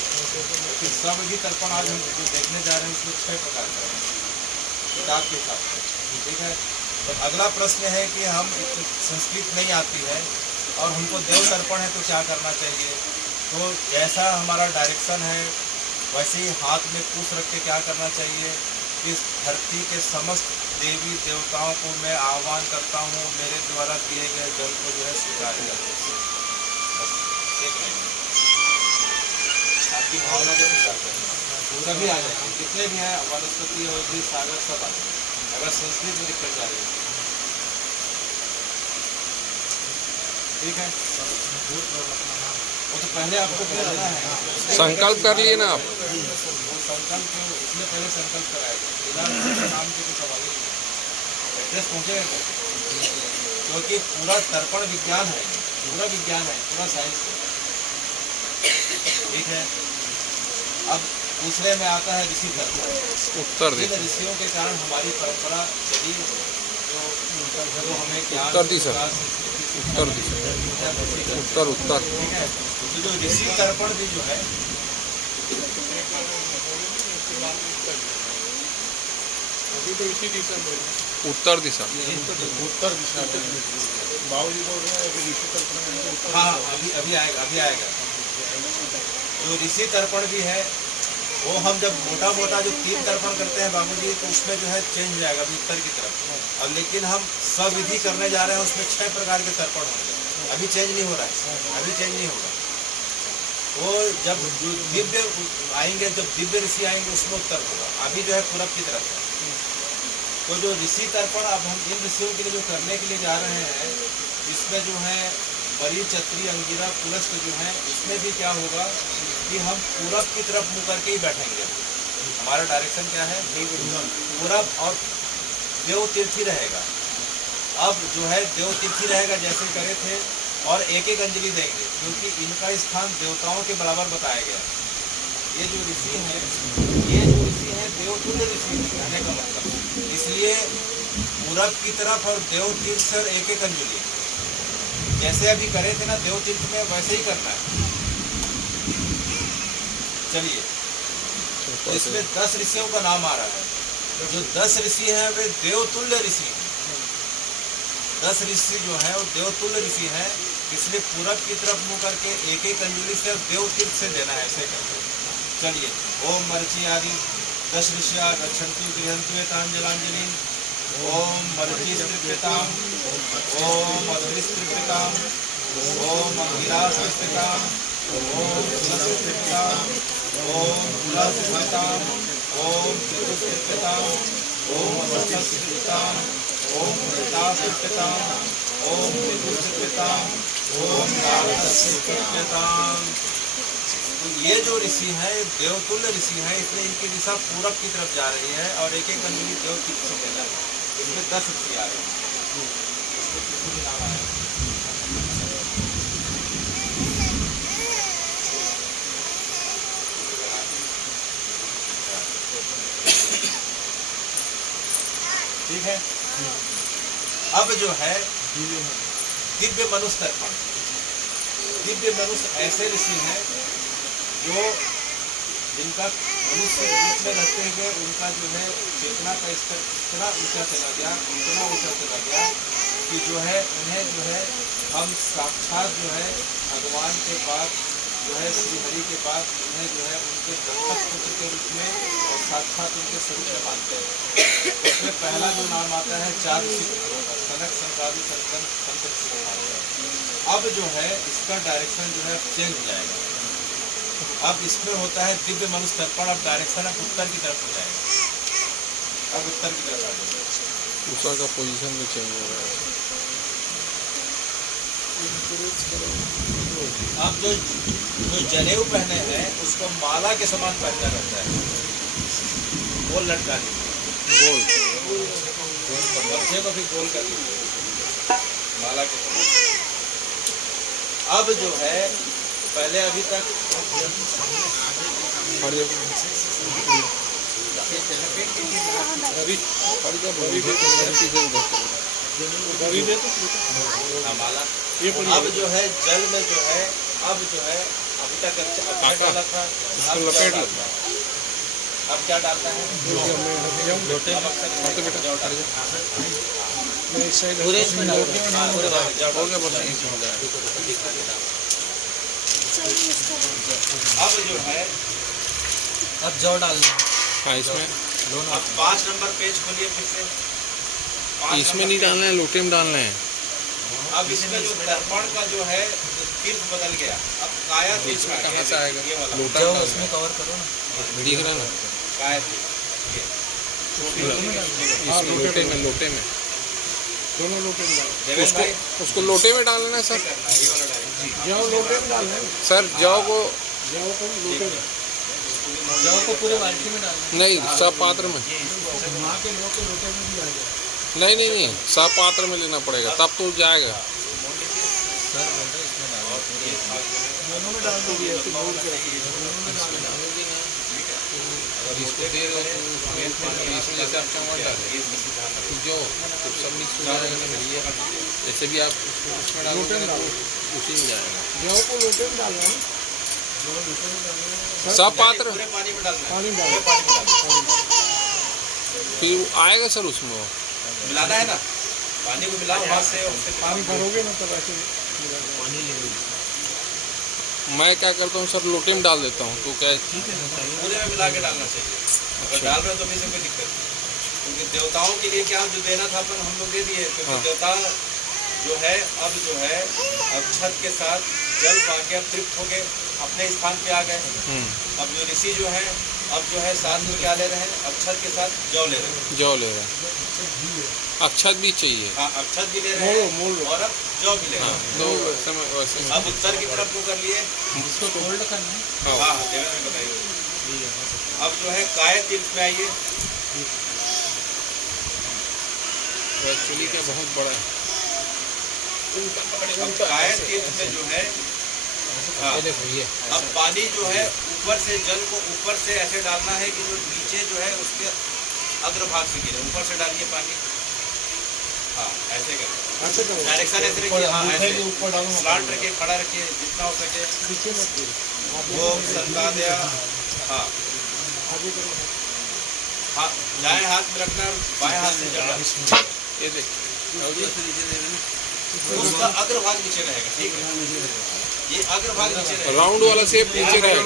लेकिन सविधि तर्पण आज हम जो देखने जा रहे हैं उसमें 6 प्रकार का है किताब के हिसाब से, ठीक है। तो अगला प्रश्न है कि हम संस्कृत नहीं आती है और हमको देव तर्पण है तो क्या करना चाहिए? तो जैसा हमारा डायरेक्शन है वैसे ही हाथ में कुश रख के क्या करना चाहिए? इस धरती के समस्त देवी देवताओं को मैं आह्वान करता हूँ, मेरे द्वारा दिए गए जल को जो है स्वीकार करें। बस एक मिनट, आपकी भावना को स्वीकार करें। सभी आ जाए, कितने भी हैं, वनस्पति और सागर सब आ जाए। अगर संस्कृत में दिक्कत जा रही है, ठीक है। वो तो पहले आपको कराना है, संकल्प कर लिए ना आप। वो संकल्प इसलिए पहले संकल्प कराएगा, बिना नाम के तो सवाल ही नहीं। एड्रेस पहुँचेगा कैसे? क्योंकि पूरा तर्पण विज्ञान है, पूरा साइंस है, ठीक है। अब दूसरे में आता है ऋषि तर्पण। उत्तर इन ऋषियों के कारण हमारी परंपरा चली, जो हमें ज्ञान उत्तर दिशा, उत्तर ठीक है। तो जो ऋषि तर्पण भी जो है अभी तो इसी दिशा में, उत्तर दिशा बाबूजी बोल रहे हैं कि ऋषि तर्पण में उत्तर। हाँ, अभी आएगा। जो ऋषि तर्पण भी है वो हम जब मोटा जो 3 तर्पण करते हैं बाबूजी, तो उसमें जो है चेंज हो जाएगा अभी उत्तर की तरफ। अब लेकिन हम सविधि करने जा रहे हैं, उसमें 6 प्रकार के तर्पण होंगे। अभी चेंज नहीं हो रहा है, अभी चेंज नहीं होगा। वो जब दिव्य आएंगे, जब दिव्य ऋषि आएंगे उसमें उत्तर होगा। अभी जो है पूरब की तरफ है। तो जो ऋषि तर्पण अब हम इन ऋषियों के लिए जो करने के लिए जा रहे हैं, इसमें जो है बड़ी चत्री अंगिरा पुलस्त जो है, इसमें भी क्या होगा कि हम पूरब की तरफ मुँह करके ही बैठेंगे। हमारा डायरेक्शन क्या है? पूरब, और देव तीर्थी रहेगा। अब जो है देव तीर्थी रहेगा जैसे करे थे, और एक अंजलि देंगे, क्योंकि इनका स्थान देवताओं के बराबर बताया गया। ये जो ऋषि हैं देवतुल्य ऋषि कहने का मतलब, इसलिए पूरब की तरफ और देव तीर्थ से एक अंजलि, जैसे अभी करे थे ना देव तीर्थ में, वैसे ही करना है। चलिए, तो इसमें 10 ऋषियों का नाम आ रहा है। जो 10 ऋषि हैं वे देवतुल्य ऋषि हैं। 10 ऋषि जो है वो देवतुल्य ऋषि हैं, इसलिए पूरब की तरफ मुँह करके एक अंजलि से देव तीर्थ से देना है, ऐसे करके। चलिए, ओम मर्ची आदि 10 ऋषिया गच्छन्तु गृहन्तु एताञ्जलाञ्जलिं। ओम मर्ची स्त्रिप्यताम्, ओम अग्नि स्त्रिप्यताम्, ओम अग्निरा स्त्रिप्यताम्, ओम तुलसी स्त्रिप्यताम्, ओम तुलसी स्त्रिप्यताम्, ओम चित्तु स्त्रिप्यताम्, ओम वसुधा स्त्रिप्यताम्, ओम प्रेता स्त्रिप्यताम्, ओम विदु स्त्रिप्यताम्, ओम नारद स्त्रिप्यताम्। तो ये जो ऋषि हैं देवतुल्य ऋषि हैं, इसलिए इनकी दिशा पूरब की तरफ जा रही है, और एक अंजलि देव तीर्थ से देना है। इसमें 10 ऋषि आ रहे हैं, इसमें नाम आया। ठीक है। अब जो है दिव्य मनुष्य तर्पण। दिव्य मनुष्य ऐसे ऋषि हैं जो जिनका मनुष्य रूप में रहते हुए उनका जो है चेतना का स्तर इतना ऊंचा चला गया कि जो है उन्हें जो है हम साक्षात जो है भगवान के बाद जो है श्री हरि के बाद उन्हें जो है उनके दत्तक पुत्र के रूप में और साक्षात उनके स्वरूप में मानते हैं। उसमें पहला जो नाम आता है चार सनक संकादि संतन अब जो है इसका डायरेक्शन जो है चेंज हो जाएगा। अब इसमें होता है दिव्य मनुष्य तर्पण। अब डायरेक्शन अब उत्तर की तरफ हो जाएगा। अब उत्तर की तरफ आ जाएगा। उषा का पोजीशन भी चेंज हो रहा है। अब जो जनेऊ पहने हैं उसको माला के समान पहनना रहता है। गोल लटकानी गोल बच्चे को भी गोल कर दीजिए माला के समान। अब जो है पहले अभी तक माला अब जो है जल में जो है अब जो है अभी तक अच्छा डाला था। अब क्या डालना है? पूरे इसमें अब जो है अब जौ डालना है। हाँ इसमें अब 5 नंबर पेज खोलिए फिर से। इसमें नहीं डालना है, लोटे में डालना है। अब इसमें जो दर्पण का जो है तीर्थ बदल गया। अब काया तीर्थ में कहाँ से आएगा? ये वाला लोटा जो में उसमें कवर करो ना, दिख रहा ना काया तीर्थ इसमें लोटे में दोनों लोटे में डालो। उसको उसको लोटे में डालना है सर। ये वाला डायरेक्ट जौ लोटे में डालना है। सर जौ को लोटे में जौ को पूरे बाल्टी में डालना नहीं, सब पात्र में। माँ के लोटे में भी आ जाए। नहीं सब पात्र में लेना पड़ेगा तब तो जाएगा। दोनों में डाल दोगे ऐसे बोल के इसको दे रहे हो इसमें जैसे आप चम्मच डालें जो सब मिक्स हो जाएगा ना ये जैसे भी आप उसमें डालोगे ना उसी में जाएगा। जौ को लोटे में डालना है। सब पात्र पूरे पानी में डालना है। पानी डालो। फिर आएगा सर उसमें वो मिलाना है ना, पानी को मिलाओ हाथ से पानी भरोगे ना तब ऐसे पानी ले लो। मैं क्या करता हूँ सर लोटे में डाल देता हूँ तो क्या पूरे में मिला के डालना चाहिए। अगर डाल रहे हो तो भी से कोई दिक्कत नहीं, क्योंकि देवताओं के लिए क्या जो देना था अपन हम लोग दे दिए। क्योंकि देवता जो है अब अक्षत के साथ जल पाके अब तृप्त हो गए, अपने स्थान पे आ गए। अब जो ऋषि जो है अब जो है साथ में क्या ले रहे हैं? अक्षत के साथ जौ ले रहे हैं। जौ ले रहा है, अक्षत भी चाहिए। हाँ अक्षत भी ले रहे हैं और अब जौ भी ले रहे हैं। तो वैसे अब उत्तर की तरफ को कर लिए, इसको फोल्ड करना है। हाँ देवेंद्र ने बताइए। अब जो है काय तीर्थ में आइए। एक्चुअली क्या बहुत बड़ा है। अब काय तीर्थ में जो है हाँ, अब पानी जो है ऊपर से जल को ऊपर से ऐसे डालना है कि जो नीचे जो है उसके अग्रभाग से गिरे। ऊपर से डालिए पानी। हाँ ऐसे करें, डायरेक्शन ऐसे रखिए। हाँ ऐसे स्लांट रखिए, खड़ा रखिए जितना हो सके। वो संता दिया। हाँ हाँ दाएं हाथ में रखना और बाएं हाथ से जल डालना। ये देख उसका अग्रभाग नीचे रहेगा। ठीक है, ये अग्रभाग नीचे रहेगा। राउंड वाला शेप नीचे रहेगा।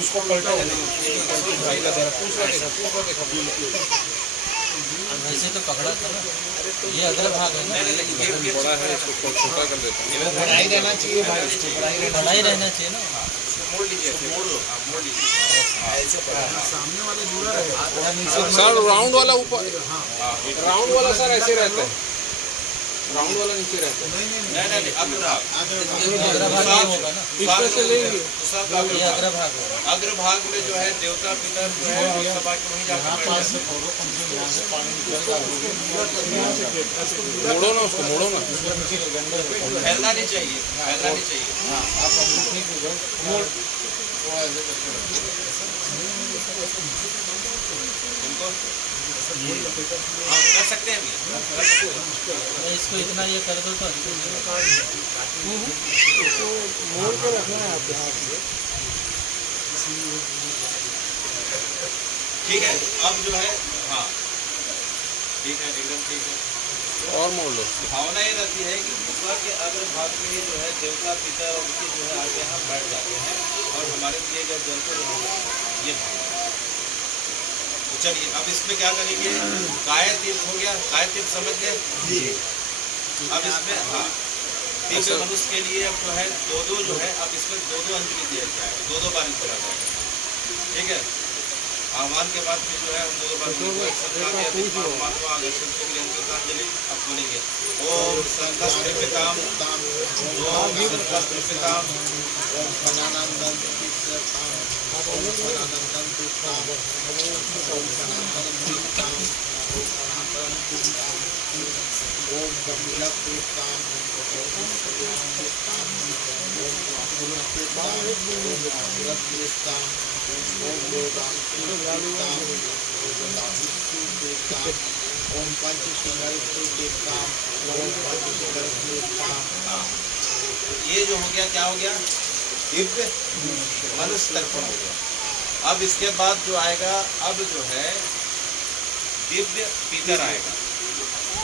उसको पलटा ऐसे तो पकड़ा था ना, ये अग्रभाग है ना। ये बड़ा है, इसको छोटा कर देता हूँ। बढ़ाई रहना चाहिए भाई, उसको बढ़ाई रहना चाहिए ना। मोड़ लीजिए, मोड़ लो, मोड़ लीजिए। सामने वाला जुड़ा रहेगा। सर राउंड वाला ऊपर, राउंड वाला सर ऐसे रहता है, राउंड वाला नीचे रहता है। नहीं अग्रभाग होगा ना, इसमें से लेंगे। अग्रभाग में जो है देवता पितर जो है सभा के वहीं जाकर मोड़ो ना उसको, मोड़ो ना। फैलना नहीं चाहिए, फैलना नहीं चाहिए। हाँ कर सकते हैं इसको इतना ये कर दो तो मोड़ के रखना है आपके हाथ से। ठीक है। अब जो है हाँ ठीक है, एकदम ठीक है। और मोड़ लो। भावना ये रहती है कि गुफा के अग्र भाग में जो है देवता पितर और उनके जो है आगे यहाँ बैठ जाते हैं और हमारे दिए गए जल को ये तो चलिए अब इसमें क्या करेंगे, काय तीर्थ हो गया, काय तीर्थ समझ गए। अब इसमें हाँ दिव्य मनुष्य के लिए अब जो है दो जो है अब इसमें दो अंजलि दिया जाएगा, दो बार बोला जाएगा, ठीक है। आह्वान के बाद में जो है हम दो बार अंजलि अब बोलेंगे ओम संकष्टपिताम ओम संकष्टपिताम ओम फलानंदन तीर्थम ओम फलानंदन तीर्थम ओम फलानंदन तीर्थम ओम फलानंदन तीर्थम ओम गंभीर तीर्थम ओम कल्याण तीर्थम ओम अमृत तीर्थम ओम अमृत तीर्थम ओम वेदांत तीर्थम ओम दाविष्णु तीर्थम ओम पंचशिखर तीर्थम ओम पंचशिखर तीर्थम। ये जो हो गया क्या हो गया, दिव्य मनुष्य तर्पण हो गया। अब इसके बाद जो आएगा अब जो है दिव्य पितर आएगा।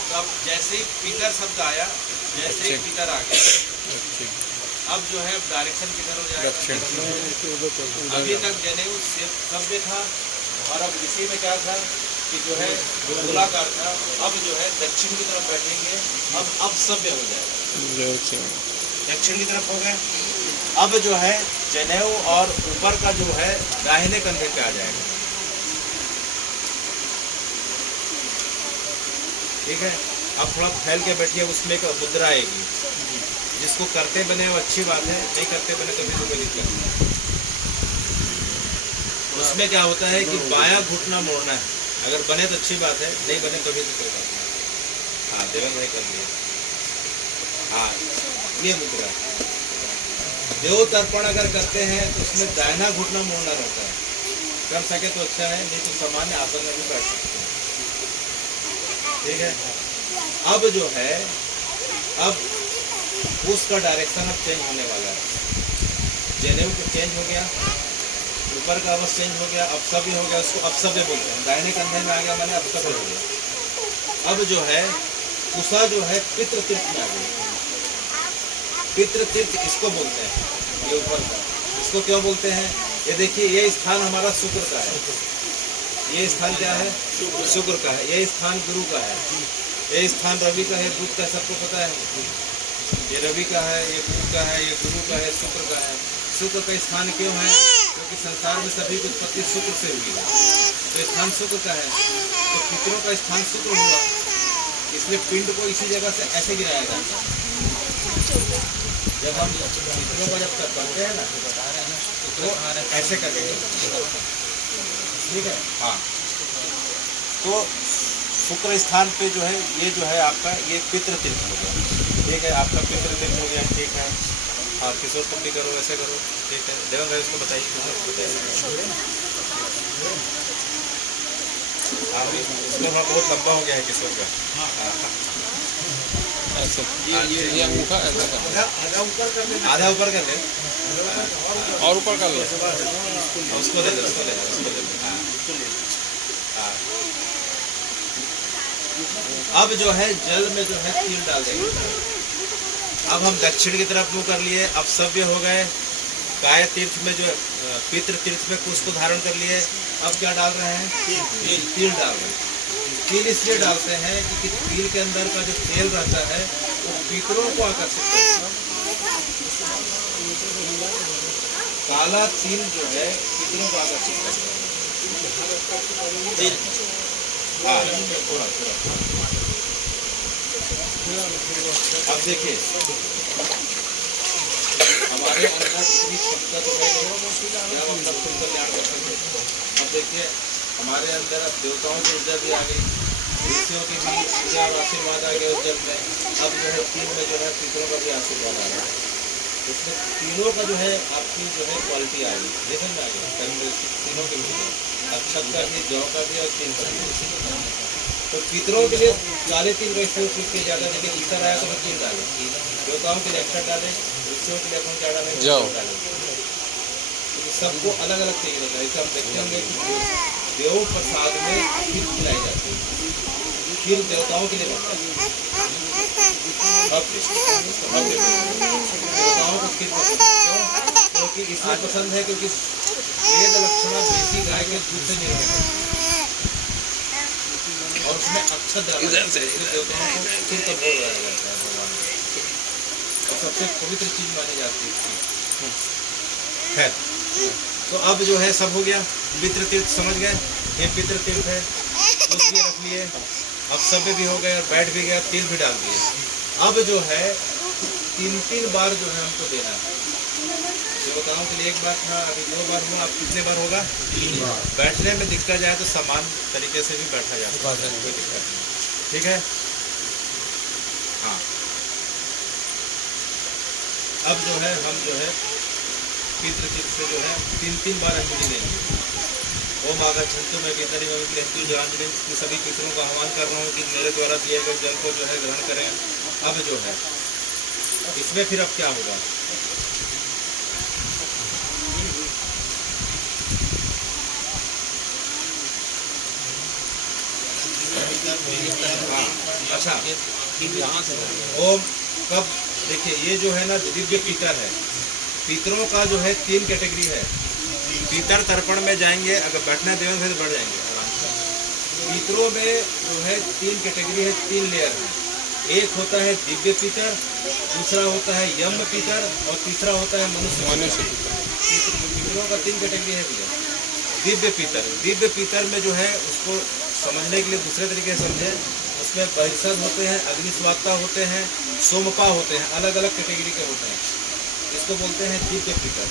तो अब जैसे ही पितर शब्द आया, जैसे ही पितर आ गया, अब जो है डायरेक्शन किधर हो जाएगा। अभी तक जनेऊ सभ्य था और अब इसी में क्या था कि जो है गोलाकार था, अब जो है दक्षिण की तरफ बैठेंगे, अब सभ्य हो जाएगा, दक्षिण की तरफ हो गए। अब जो है जनेऊ और ऊपर का जो है दाहिने कंधे पे आ जाएगा, ठीक है। अब थोड़ा फैल के बैठिए, उसमें एक मुद्रा आएगी, जिसको करते बने वो अच्छी बात है, नहीं करते बने कभी तो कोई दिक्कत नहीं। उसमें क्या होता है कि बायां घुटना मोड़ना है, अगर बने तो अच्छी बात है, नहीं बने कभी तो कोई बात नहीं। हाँ देवन भाई कर दिया, हाँ ये मुद्रा। देव तर्पण अगर करते हैं तो उसमें दाहिना घुटना मोड़ना रहता है, कर सके तो अच्छा है, नहीं तो सामान्य आसन में भी बैठ सकते हैं, ठीक है। अब जो है अब उसका डायरेक्शन अब चेंज होने वाला है, जनेऊ को चेंज हो गया, ऊपर का अवस्था चेंज हो गया, अब सभ्य हो गया, उसको अब सभ्य बोलते हैं, दाहिने कंधे में आ गया मैंने अब सभ्य हो गया। अब जो है कुशा जो है पितृ तीर्थ में आ गई, पितृ तीर्थ इसको बोलते हैं, ये ऊपर का, इसको क्यों बोलते हैं, ये देखिए ये स्थान हमारा शुक्र का है, ये स्थान क्या है शुक्र का है, ये स्थान गुरु का है, ये स्थान रवि का है, बुध का, सबको पता है, ये रवि का है, ये बुध का है, ये गुरु का है, शुक्र का है। शुक्र का स्थान क्यों है, क्योंकि संसार में सभी की उत्पत्ति शुक्र से हुई है, तो स्थान शुक्र का है, तो पितरों का स्थान शुक्र हुआ, इसलिए पिंड को इसी जगह से ऐसे गिराया जाता है। जब हम पितरों को जब करते हैं ना तो ऐसे करेंगे, ठीक है। हाँ तो शुक्र स्थान पे जो है ये जो है आपका ये पितृ तीर्थ हो गया, ठीक है, आपका पितृ तीर्थ हो गया, ठीक है। हाँ किशोर तुम भी करो, ऐसे करो, ठीक है। देवन भाई उसको बताइए, हाँ इसमें बहुत लंबा हो गया है किशोर का। ऐसे ये अंगूठा ऐसा करना, आधा ऊपर कर ले और ऊपर कर लो, उसको दे दे, उसको दे दे, उसको दे दे। हाँ अब जो है जल में जो है तिल डाल देंगे। अब हम दक्षिण की तरफ मुँह कर लिए, अब सभ्य हो गए, काय तीर्थ में जो पितृ तीर्थ में कुछ को धारण कर लिए, अब क्या डाल रहे हैं, तिल डाल रहे हैं। तिल इसलिए डालते हैं क्योंकि तिल के अंदर का जो तेल रहता है वो पितरों को आकर्षित करता है, काला तिल जो है पितरों को आकर्षित करता है। तिल थोड़ा अब देखिए हमारे अंदर इतनी क्षमता तो है जब हम सब कुछ कल्याण कर सकते। अब देखिए हमारे अंदर अब देवताओं की ऊर्जा भी आ गई, ऋषियों की भी ऊर्जा और आशीर्वाद आ गया उस जल में। अब जो है तीन में जो है पितरों का भी आशीर्वाद आ रहा है, इसमें तीनों का जो है आपकी जो है क्वालिटी आ गई, देखने में आ गया तीनों के लिए, अक्षत का भी, जौ का भी और तिल का भी। तो पितरों के लिए काले तिल वैसे उपयोग किए जाते हैं, लेकिन पितर आया तो तिल डाले, देवताओं के लिए अक्षत डाले, ऋषियों के लिए अपन क्या डाले, डाले। सबको अलग अलग चाहिए रहता है। जैसे हम देखते होंगे कि देव प्रसाद में खीर खिलाई जाती है। खीर देवताओं के लिए बनता है, देवताओं को खीर पसंद है। क्यों? क्योंकि इसलिए पसंद है क्योंकि वेद लक्षणा देसी गाय के दूध से निर्मित है और उसमें अक्षत डाला जाता है, इसलिए देवताओं को खीर का भोग लगाया जाता है भगवान को। और सबसे पवित्र चीज मानी जाती है खैर। तो अब जो है सब हो गया। पितृ तीर्थ समझ गए, ये पितृ तीर्थ है, कुछ भी रख लिए, अब सभ्य भी हो गया, बैठ भी गया, तिल भी डाल दिए। अब जो है 3-3 बार जो है हमको देना है। देवताओं के लिए 1 बार था, अभी 2 बार हुआ, अब कितने बार होगा? 3 बार। बैठने में दिक्कत जाए तो समान तरीके से भी बैठा जा सकता है, कोई दिक्कत नहीं। ठीक है, हाँ। अब जो है हम जो है पितृ तीर्थ से जो है 3-3 बार अंजलि देंगे। ओम आगच्छन्तु मैं पितरी में लेंतु जलांजलि, सभी पितरों का आह्वान कर रहा हूँ कि मेरे द्वारा दिए गए जल को जो है ग्रहण करें। अब जो है इसमें फिर अब क्या होगा? अच्छा, ओम कब देखिए ये जो है ना दिव्य पितर है। पितरों का जो है 3 कैटेगरी है। पितर तर्पण में जाएंगे, अगर बैठना देवेंगे तो बढ़ जाएंगे आराम से। पितरों में जो है 3 कैटेगरी है, 3 लेयर है। एक होता है दिव्य पितर, दूसरा होता है यम पितर और तीसरा होता है मनुष्य पितरों का 3 कैटेगरी है भैया। दिव्य पितर में जो है उसको समझने के लिए दूसरे तरीके से समझे, उसमें बहिर्सद होते हैं, अग्निस्वात्ता होते हैं, सोमपा होते हैं, अलग अलग कैटेगरी के होते हैं। इसको बोलते हैं दिव्य पितर।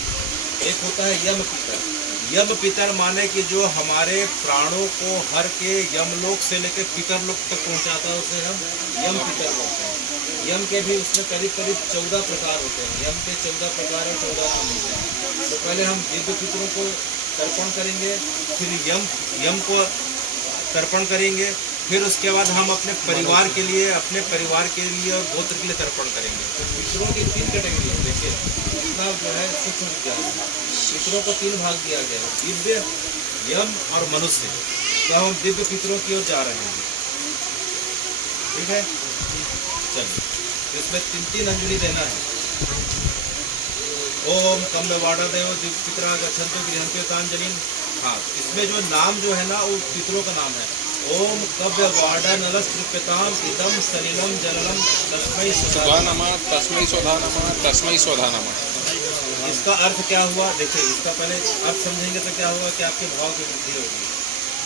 एक होता है यम पितर। यम पितर माने कि जो हमारे प्राणों को हर के यमलोक से लेकर पितर लोक तक पहुंचाता है, उसे हम यम पितर बोलते हैं। यम के भी उसमें करीब 14 प्रकार होते हैं। यम के 14 प्रकार और 14 नाम होते हैं। तो पहले हम दिव्य पितरों को तर्पण करेंगे, फिर यम को तर्पण करेंगे, फिर उसके बाद हम अपने परिवार के लिए और गोत्र के लिए तर्पण करेंगे। तो पितरों की 3 कैटेगरी है। देखिए इतना जो है सूक्ष्म विज्ञान है। पितरों को 3 भाग दिया गया है, दिव्य, यम और मनुष्य। तो हम दिव्य पितरों की ओर जा रहे हैं। ठीक है, चलिए इसमें 3-3 अंजलि देना है। ओम कम वाड़ा देव दिव्य पितरा गच्छन्तु गृहन्तो तांजलि। हाँ, इसमें जो नाम जो है ना वो पितरों का नाम है। ओम कव्य वाड़ा नलस तृप्यताम इदम सलिलम जललम तस्मै सुधा नमः तस्मै सुधा नमः तस्मै सुधा नमः। इसका अर्थ क्या हुआ? देखिए इसका पहले अर्थ समझेंगे तो क्या हुआ कि आपके भाव की वृद्धि होगी।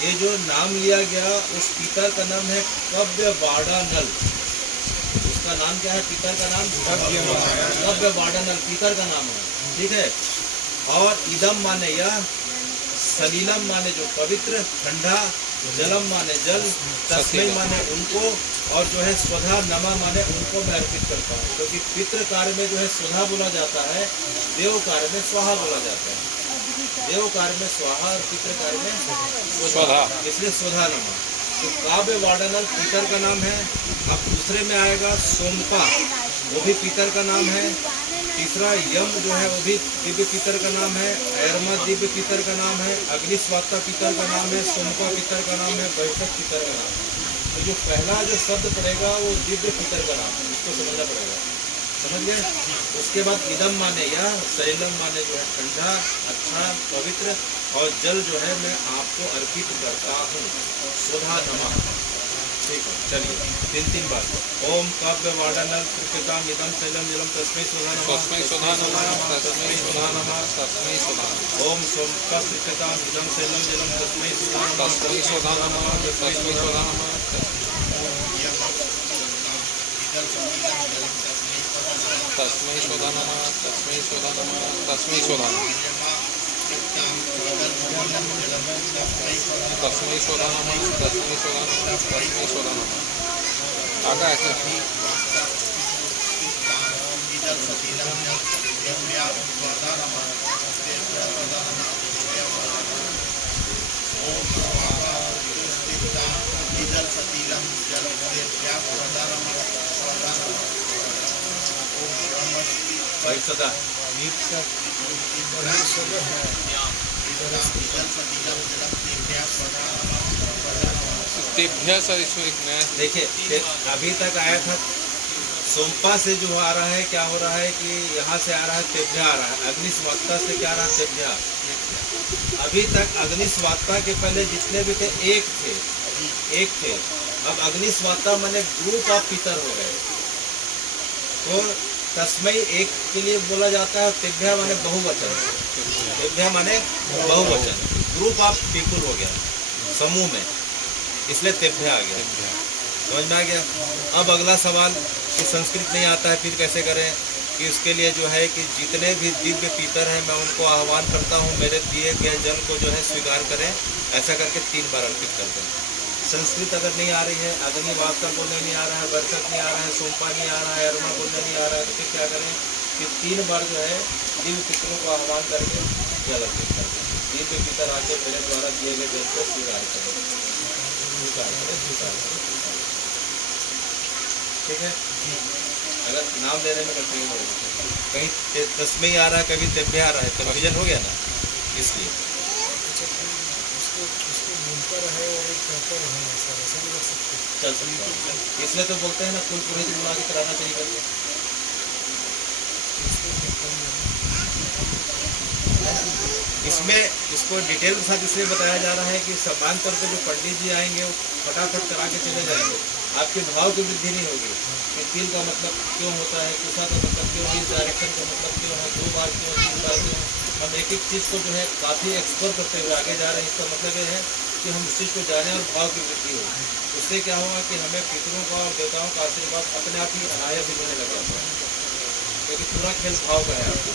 ये जो नाम लिया गया उस पितर का नाम है कव्य वाड़ा नल। उसका नाम क्या है? पितर का नाम कव्य वाड़ा नल पितर का नाम है। ठीक है, और इदम माने यह, सलीलम माने जो पवित्र ठंडा, जलम माने जल, तस्मै माने उनको, और जो है स्वधा नमा माने उनको मैं अर्पित करता हूँ। क्योंकि पितृ कार्य में जो है स्वधा बोला जाता है, देव कार्य में स्वाहा बोला जाता है। देव कार्य में स्वाहा और पितृ कार्य में स्वधा, इसलिए स्वधा नमा। तो काव्य वाडनल पितर का नाम है। अब दूसरे में आएगा सोमपा, वो भी पितर का नाम है। तीसरा यम जो है वो भी दिव्य पितर का नाम है। ऐरमा दिव्य पितर का नाम है। अग्निस्वात्ता पितर का नाम है। सोमपा पितर का नाम है। बैठक पितर का नाम है। तो जो पहला जो शब्द पड़ेगा वो दिव्य पितर का नाम है, इसको समझना पड़ेगा। समझ गए? उसके बाद इदम माने या, सैलम माने जो है ठंडा, अच्छा, पवित्र, और जल जो है मैं आपको अर्पित करता हूँ, स्वधा नमः। ठीक है, चलिए 3-3 बार। ओम काव्य वाडनल कृपिताम इदम सैलम जलम तस्मै स्वधा नमः तस्मै स्वधा नमः तस्मै स्वधा नमः तस्मै स्वधा। ओम सोम का कृपिताम इदम सैलम जलम तस्मै स्वधा नमः तस्मै स्वधा नमः तस्मै स्वधा नमः तस्मै स्वधा नमः तस्मै स्वधा नमः तस्मै स्वधा नमः तस्मै स्वधा नमः तस्मै स्वधा नमः तस्मै स्वधा नमः। आगे ऐसे भाई सदा तेभ्य सर इसमें एक नया देखिए अभी तक आया था सोमपा से जो आ रहा है, क्या हो रहा है कि यहाँ से आ रहा है तेभ्या आ रहा है, अग्निस्वात्ता से क्या आ रहा है तेभ्या। अभी तक अग्निस्वात्ता के पहले जितने भी थे एक थे, अब अग्निस्वात्ता माने ग्रुप ऑफ पितर हो गए, तो तस्मई एक के लिए बोला जाता है। तेभ्या माने बहुवचन, तेभ्या माने बहुवचन, ग्रुप ऑफ पीपल हो गया समूह में, इसलिए तेभ्या आ गया। समझ में आ गया। अब अगला सवाल कि संस्कृत नहीं आता है फिर कैसे करें, कि उसके लिए जो है कि जितने भी दिव्य पितर हैं मैं उनको आह्वान करता हूँ मेरे दिए गए जल को जो है स्वीकार करें, ऐसा करके 3 बार अर्पित करते हैं। संस्कृत अगर नहीं आ रही है, अग्निवास्ता बोलने नहीं आ रहा है, बरसत नहीं आ रहा है, सोमपा नहीं आ रहा है, अरुणा बोलने नहीं आ रहा है, तो फिर क्या करें कि 3 बार जो है दिव्य पितरों को आह्वान करके जल अर्पित करते हैं। दिव्य पितर आके मेरे द्वारा दिए गए जल को स्वीकार करें, स्वीकार करें। ठीक है। अगर नाम लेने में कठिनाई हो कहीं तस्मई आ रहा है, कभी तेभ्या आ रहा है, कन्फ्यूजन हो गया ना, इसलिए चल सकता है। इसलिए तो बोलते हैं ना कुल पुरोहित बुला के कराना चाहिए करके। इसमें इसको डिटेल के साथ इसलिए बताया जा रहा है कि सामान्य तौर पर जो पंडित जी आएंगे वो फटाफट करा के चले जाएंगे, आपके भाव की वृद्धि नहीं होगी कि तिल का मतलब क्यों होता है, कुशा का मतलब क्यों, इस डायरेक्शन का मतलब क्यों है, 2 बार क्यों, 3 बार क्यों। हम एक एक चीज़ को जो है काफ़ी एक्सप्लोर करते हुए आगे जा रहे हैं। इसका मतलब ये है कि हम उस चीज़ को जाने और भाव की वृद्धि हो। उससे क्या होगा कि हमें पितरों का और देवताओं का आशीर्वाद अपने आप ही अनायत भी होने लग जाता है, क्योंकि पूरा खेल भाव का है आपको।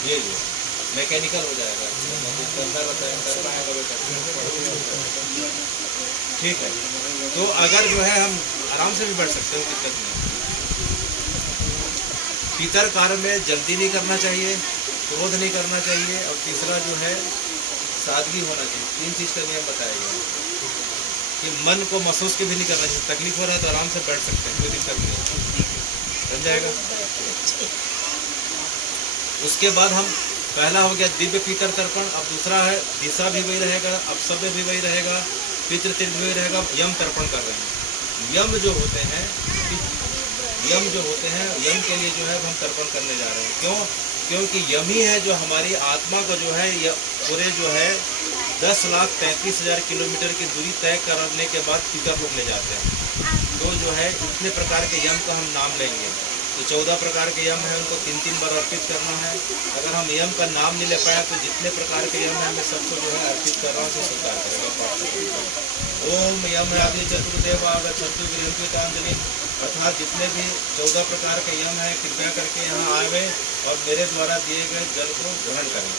जी मैकेनिकल हो जाएगा, करना बताया कर पाएगा। ठीक है, तो अगर जो है हम आराम से भी बढ़ सकते हैं, दिक्कत नहीं। पितर कार्य में जल्दी नहीं करना चाहिए, क्रोध नहीं करना चाहिए, और तीसरा जो है सादगी होना चाहिए। 3 चीज़ का नियम बताया गया कि मन को महसूस के भी नहीं करना चाहिए। तकलीफ हो रहा है तो आराम से बैठ सकते हैं, कोई दिक्कत नहीं, बन जाएगा। उसके बाद हम पहला हो गया दिव्य पितर तर्पण, अब दूसरा है दिशा भी वही रहेगा, अपशब्द भी वही रहेगा, पितृतीर्थ भी वही रहेगा, यम तर्पण कर रहे हैं। यम जो होते हैं यम के लिए जो है हम तर्पण करने जा रहे हैं। क्यों? क्योंकि यम ही है जो हमारी आत्मा को जो है पूरे जो है 10,33,000 किलोमीटर की दूरी तय करने के बाद पितर लोग ले जाते हैं। तो जो है इतने प्रकार के यम का हम नाम लेंगे, तो 14 प्रकार के यम है, उनको 3-3 बार अर्पित करना है। अगर हम यम का नाम नहीं ले पाए तो जितने प्रकार के यम है मैं सबको जो है अर्पित कर रहा हूँ, तो स्वीकार करेगा। ओम यम आदि चतुर्देव आगच्छन्तु गृहीतांजलि, अर्थात जितने भी 14 प्रकार के यम है कृपया करके यहाँ आवे और मेरे द्वारा दिए गए जल को ग्रहण करें।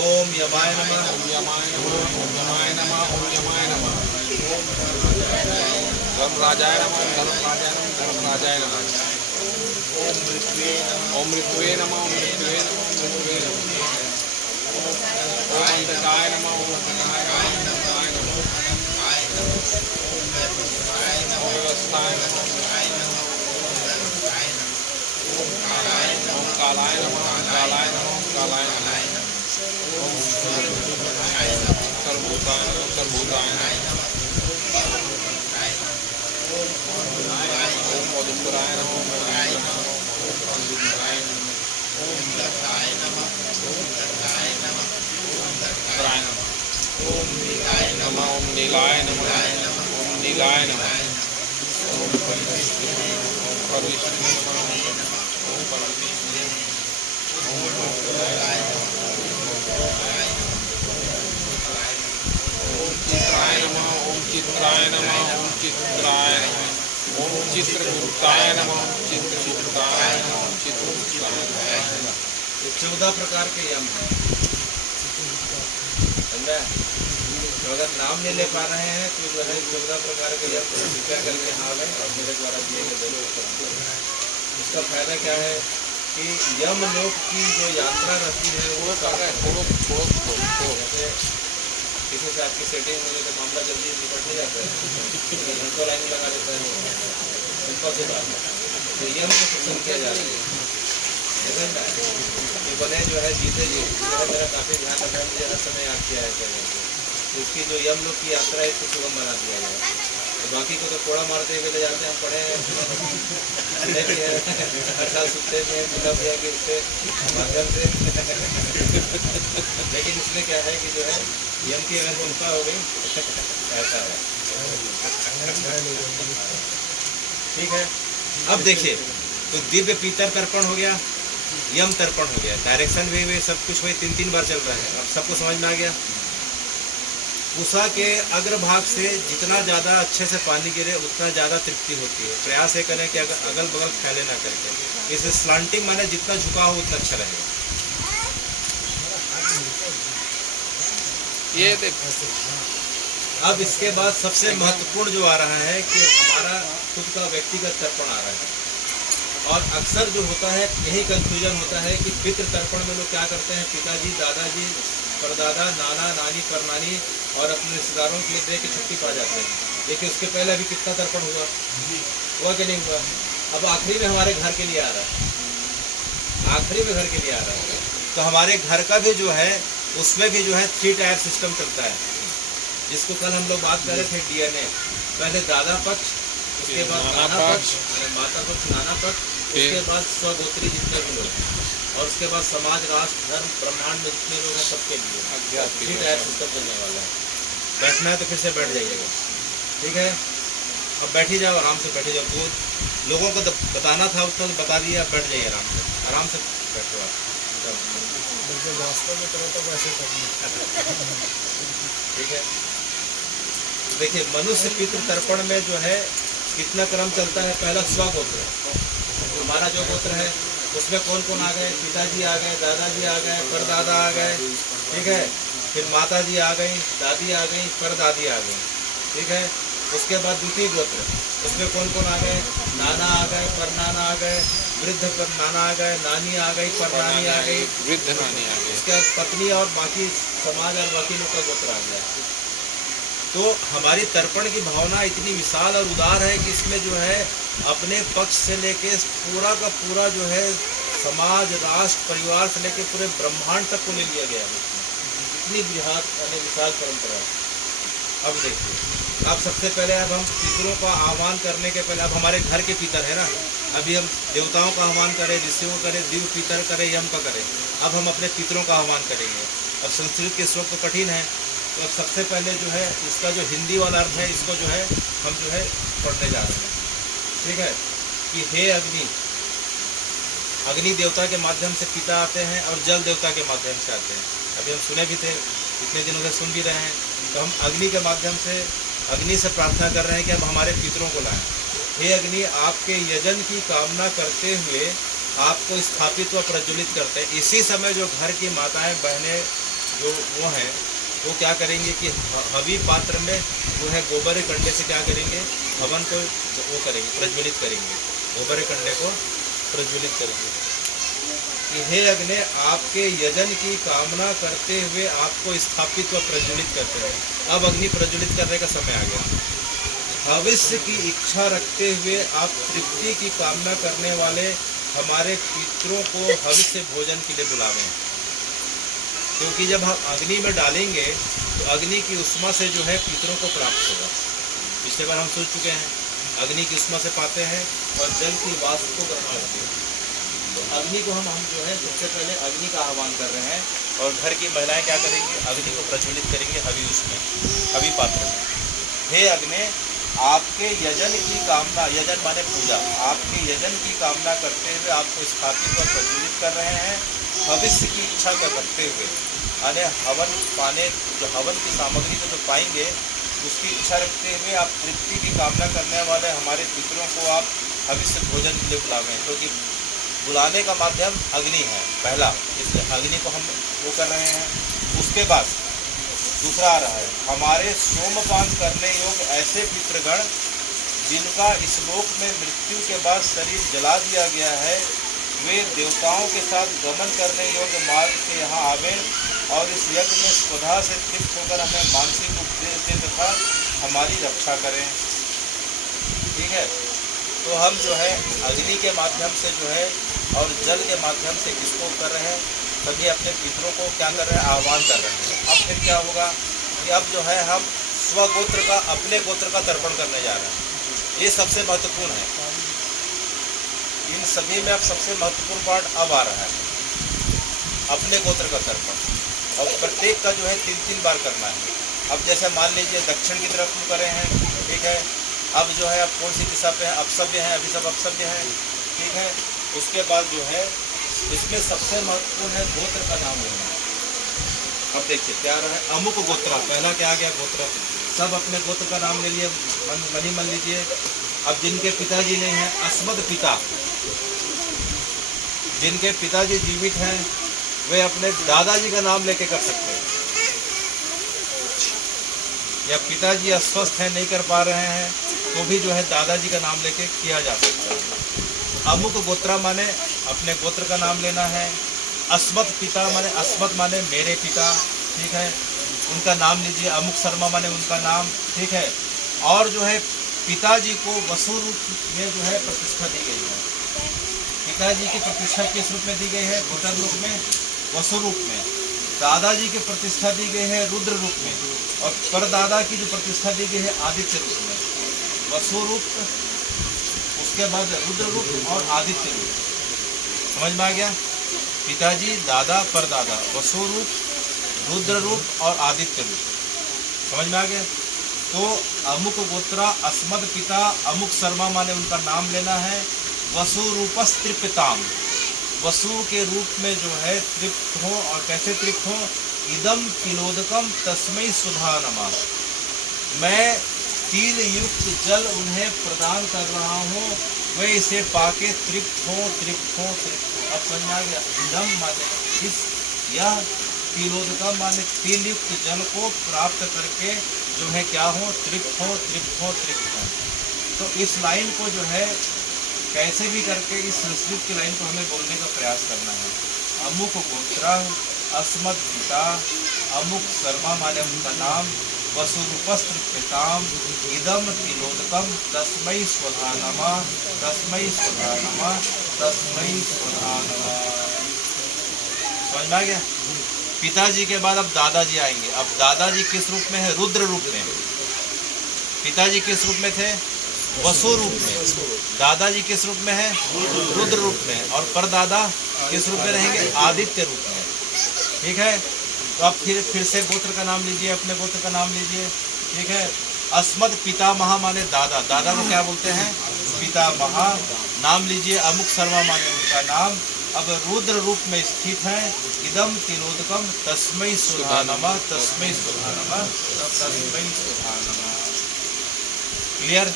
ओम यमाय नमः, ओम यमाय नमः, ओम यमाय नमः, ओम यमाय नमः, धर्मराजाय नमः, धर्मराजाय नमः, धर्मराजाय नमः, ओम मृत्युवे नमः, ओम मृत्युवे नमः, ओम मृत्युवे नमः, ओम मृत्युवे नमः, ओम अंधकाय नमः, ओम अंधकाय नमः, ओम व्यवस्थाय नमः, ओम कालाय नमः, ओम कालाय नमः, ओम कालाय नमः, ओम कालाय नमः, ओम सर्वभूताय नमः, सर्वभूताय नमः, ओम मधुकराय नमः, ओम मधुकराय नमः, ओम मधुकराय नमः, ओम लताय नमः, ओम लताय नमः, ओम लताय नमः, ओम नीलाय नमः, ओम नीलाय नमः, ओम नीलाय नमः, ओम परमेश्वरी नमः, ओम परमेश्वरी नमः, ओम परमेश्वरी नमः, ओम भोगराय नमः, ओम भोगराय नमः, ओम चित्राय नमः, ओम चित्राय नमः, ओम चित्रगुप्ताय नमः, ओम चित्रगुप्ताय नमः, ओम चित्रगुप्ताय नमः। 14 प्रकार के यम हैं, समझा? तो अगर नाम नहीं ले पा रहे हैं तो जो है 14 प्रकार के यम कृपया करके हाँ लें और मेरे द्वारा दिए गए जरूर। इसका फायदा क्या है कि यम लोक की जो यात्रा रहती है वो जैसे किसी से आपकी सेटिंग हो जाए तो मामला जल्दी निपट नहीं जाता है, घंटों लाइन लगा देता है, सिंपल सी बात है। तो यम को पसंद किया जा रहा है, समझ में आया? ये बोले जो है जीते जी जो है मेरा काफ़ी ध्यान रखा है, मुझे हर समय याद किया है कहने से। इसकी जो यम लोग की यात्रा है इसको सुगम बना दिया जाए। तो बाकी को तो कोड़ा मारते हुए ले जाते हैं, हम पढ़े हैं, सुने भी हैं, हर साल सुनते भी हैं, सुना भी है कि उसके माध्यम से लेकिन इसमें क्या है कि जो है यम की अगर कृपा हो गई ऐसा है। ठीक है, अब देखिए तो दिव्य पीतर तर्पण हो गया, यम तर्पण हो गया, डायरेक्शन भी सब कुछ वही 3-3 बार चल रहा है। अब सबको समझ में आ गया। पूसा के अग्रभाग से जितना ज़्यादा अच्छे से पानी गिरे उतना ज़्यादा तृप्ति होती है। प्रयास ये करें कि अगल बगल फैले ना करके, इसे स्लांटिंग माने जितना झुका हो उतना अच्छा रहेगा। ये देख अब इसके बाद सबसे महत्वपूर्ण जो आ रहा है कि हमारा खुद का व्यक्तिगत तर्पण आ रहा है। और अक्सर जो होता है यही कंफ्यूजन होता है कि पितृ तर्पण में लोग क्या करते हैं, पिताजी, दादाजी, परदादा, नाना, नानी, परनानी और अपने रिश्तेदारों के लिए दे के छुट्टी पा जाते हैं। देखिए उसके पहले अभी कितना तर्पण हुआ कि नहीं हुआ। अब आखिरी में हमारे घर के लिए आ रहा है, आखिरी में घर के लिए आ रहा है। तो हमारे घर का भी जो है उसमें भी जो है 3 टायर सिस्टम चलता है, जिसको कल हम लोग बात कर रहे थे डीएनए। पहले दादा पक्ष, उसके बाद नाना पक्ष, माता पक्ष, नाना पक्ष, उसके बाद स्वगोत्री जितने भी लोग, और उसके बाद समाज, राष्ट्र, धर्म, ब्रह्मांड में जितने लोग हैं सबके लिए 3 टायर सिस्टम चलने वाला है। बैठना है तो फिर से बैठ जाइएगा, ठीक है। अब बैठी जाओ, आराम से बैठे जाओ। वो लोगों को बताना था उतना तो बता दिया, बैठ जाइए आराम से बैठो आप। वास्तव में करो तो वैसे करना। ठीक है, देखिए मनुष्य पितृ तर्पण में जो है कितना क्रम चलता है। पहला स्वगोत्र, हमारा जो गोत्र है उसमें कौन कौन आ गए, पिताजी आ गए, दादाजी आ गए, परदादा आ गए, ठीक है। फिर माताजी आ गई, दादी आ गई, परदादी आ गई, ठीक है। उसके बाद द्वितीय गोत्र, उसमें कौन कौन आ गए, नाना आ गए, परनाना आ गए, वृद्ध परनाना आ गए, नानी आ गई, परनानी आ गई, वृद्ध नानी आ गई। उसके बाद पत्नी और बाकी समाज और बाकी लोग का गोत्र आ गया। तो हमारी तर्पण की भावना इतनी विशाल और उदार है कि इसमें जो है अपने पक्ष से लेके पूरा का पूरा जो है समाज, राष्ट्र, परिवार से लेके पूरे ब्रह्मांड तक को ले लिया गया है। इतनी बृहद और विशाल परंपरा है। अब देखिए, अब सबसे पहले अब हम पितरों का आह्वान करने के पहले, अब हमारे घर के पितर है ना, अभी हम देवताओं का आह्वान करें, ऋषियों का करें, दिव्य पितर करें, यम का करें। अब हम अपने पितरों का आह्वान करेंगे। अब संस्कृत के श्लोक तो कठिन है, तो अब सबसे पहले जो है इसका जो हिंदी वाला अर्थ है इसको जो है हम जो है पढ़ने जा रहे हैं, ठीक है। कि हे अग्नि, अग्नि देवता के माध्यम से पिता आते हैं और जल देवता के माध्यम से आते हैं। अभी हम सुने भी थे, इतने दिनों से सुन भी रहे हैं। तो हम अग्नि के माध्यम से अग्नि से प्रार्थना कर रहे हैं कि अब हमारे पितरों को लाएं। हे अग्नि, आपके यजन की कामना करते हुए आपको स्थापित व प्रज्वलित करते हैं। इसी समय जो घर की माताएं, बहनें जो वो हैं वो क्या करेंगे कि हवी पात्र में वो है गोबर कंडे से क्या करेंगे, हवन को वो करेंगे, प्रज्वलित करेंगे, गोबर कंडे को प्रज्वलित करेंगे। कि हे अग्नि, आपके यजन की कामना करते हुए आपको स्थापित व प्रज्वलित करते हैं। अब अग्नि प्रज्वलित करने का समय आ गया। भविष्य की इच्छा रखते हुए आप तृप्ति की कामना करने वाले हमारे पितरों को भविष्य भोजन के लिए बुलावें। क्योंकि जब हम अग्नि में डालेंगे तो अग्नि की उष्मा से जो है पितरों को प्राप्त होगा। पिछले बार हम सोच चुके हैं, अग्नि की उष्मा से पाते हैं और जल की वाष्प को ग्रहण करते हैं। तो अग्नि को हम जो है सबसे पहले अग्नि का आह्वान कर रहे हैं। और घर की महिलाएं क्या करेंगी, अग्नि को प्रज्वलित करेंगे हवी उसमें, हवी पात्र में। हे अग्नि, आपके यजन की कामना, यजन माने पूजा, आपके यजन की कामना करते हुए आपको स्थापित व प्रज्वलित कर रहे हैं। भविष्य की इच्छा कर रखते हुए, यानी हवन पाने, जो हवन की सामग्री को जो पाएंगे उसकी इच्छा रखते हुए आप तृप्ति की कामना करने वाले हमारे पितरों को आप भविष्य भोजन के लिए बुलावें। क्योंकि बुलाने का माध्यम अग्नि है पहला, इसलिए अग्नि को हम वो कर रहे हैं। उसके बाद दूसरा आ रहा है, हमारे सोमपान करने योग्य ऐसे पितृगण जिनका इस लोक में मृत्यु के बाद शरीर जला दिया गया है, वे देवताओं के साथ गमन करने योग्य मार्ग से यहाँ आवें और इस यज्ञ में स्वधा से तृप्त होकर हमें मानसिक उपदेश दें तथा हमारी रक्षा करें, ठीक है। तो हम जो है अग्नि के माध्यम से जो है और जल के माध्यम से किसको कर रहे हैं, सभी अपने पितरों को क्या कर रहे हैं, आह्वान कर रहे हैं। अब फिर क्या होगा कि अब जो है हम स्वगोत्र का, अपने गोत्र का तर्पण करने जा रहे हैं। ये सबसे महत्वपूर्ण है। इन सभी में अब सबसे महत्वपूर्ण पार्ट अब आ रहा है, अपने गोत्र का तर्पण। और प्रत्येक का जो है 3-3 बार करना है। अब जैसे मान लीजिए दक्षिण की तरफ मुँह करे हैं, ठीक है। अब जो है अब कौन सी दिशा पे है, अपसव्य है, अभी सब अपसव्य है, ठीक है। उसके बाद जो है इसमें सबसे महत्वपूर्ण है गोत्र का नाम लेना। अब देखिए क्या रहा है, अमुक गोत्र, पहला क्या आ गया, गोत्र। सब अपने गोत्र का नाम ले लिए, मन लीजिए। अब जिनके पिताजी नहीं हैं, अस्मद पिता, जिनके पिताजी जीवित हैं वे अपने दादाजी का नाम लेके कर सकते हैं, या पिताजी अस्वस्थ हैं, नहीं कर पा रहे हैं, तो भी जो है दादाजी का नाम लेके किया जा सकता है। अमुक गोत्रा माने अपने गोत्र का नाम लेना है। अस्मत् पिता माने, अस्मत् माने मेरे पिता, ठीक है, उनका नाम लीजिए। अमुक शर्मा माने उनका नाम, ठीक है। और जो है पिताजी को वसु रूप में जो है प्रतिष्ठा दी गई है। पिताजी की प्रतिष्ठा किस रूप में दी गई है, गोत्र रूप में, वसु रूप में। दादाजी की प्रतिष्ठा दी गई है रुद्र रूप में, और परदादा की जो प्रतिष्ठा दी गई है आदित्य रूप में। वसु रूप, उसके बाद रुद्र रूप और आदित्य रूप। समझ में आ गया? पिताजी, दादा, परदादा, वसु रूप, रुद्र रूप और आदित्य रूप। समझ में आ गया? तो अमुक गोत्रा अस्मद पिता अमुक शर्मा माने उनका नाम लेना है। वसु रूपस तृप्ताम, वसु के रूप में जो है तृप्त हो। और कैसे तृप्त हो? इदम तिलोदकम तस्मै सुधा नमः, मैं तिल युक्त जल उन्हें प्रदान कर रहा हूँ, वे इसे पाके तृप्त हो, तृप्त हो, तृप्त हो। अब समझ आ गया? इदम माने इस, यह तिलोदकम माने तिल युक्त जल को प्राप्त करके जो है क्या हो, तृप्त हो, तृप्त हो, तृप्त हो। तो इस लाइन को जो है कैसे भी करके इस संस्कृत की लाइन को हमें बोलने का प्रयास करना है। अमुक गोत्रा अस्मद पिता अमुक शर्मा माने उनका नाम, वसुरूपस्त्र पिताम इदम तिलोदकम तस्मै स्वधा नमः, तस्मै स्वधा नमः, तस्मै स्वधा नमः। समझ में आ गया? पिताजी के बाद अब दादाजी आएंगे। अब दादाजी किस रूप में है? रुद्र रूप में। पिताजी किस रूप में थे? वसु रूप में। दादाजी किस रूप में है? रुद्र रूप में। और परदादा किस रूप में रहेंगे? आदित्य रूप में। ठीक है, तो आप फिर से गोत्र का नाम लीजिए, अपने गोत्र का नाम लीजिए। ठीक है, अस्मद पितामह माने दादा, दादा को क्या बोलते हैं? पितामह। नाम लीजिए, अमुक शर्मा माने उनका नाम। अब रुद्र रूप में स्थित है। इदम तिलोदकम तस्मै सुधा नमः, तस्मै सुधा नमः, तस्मै सुधा नमः। क्लियर?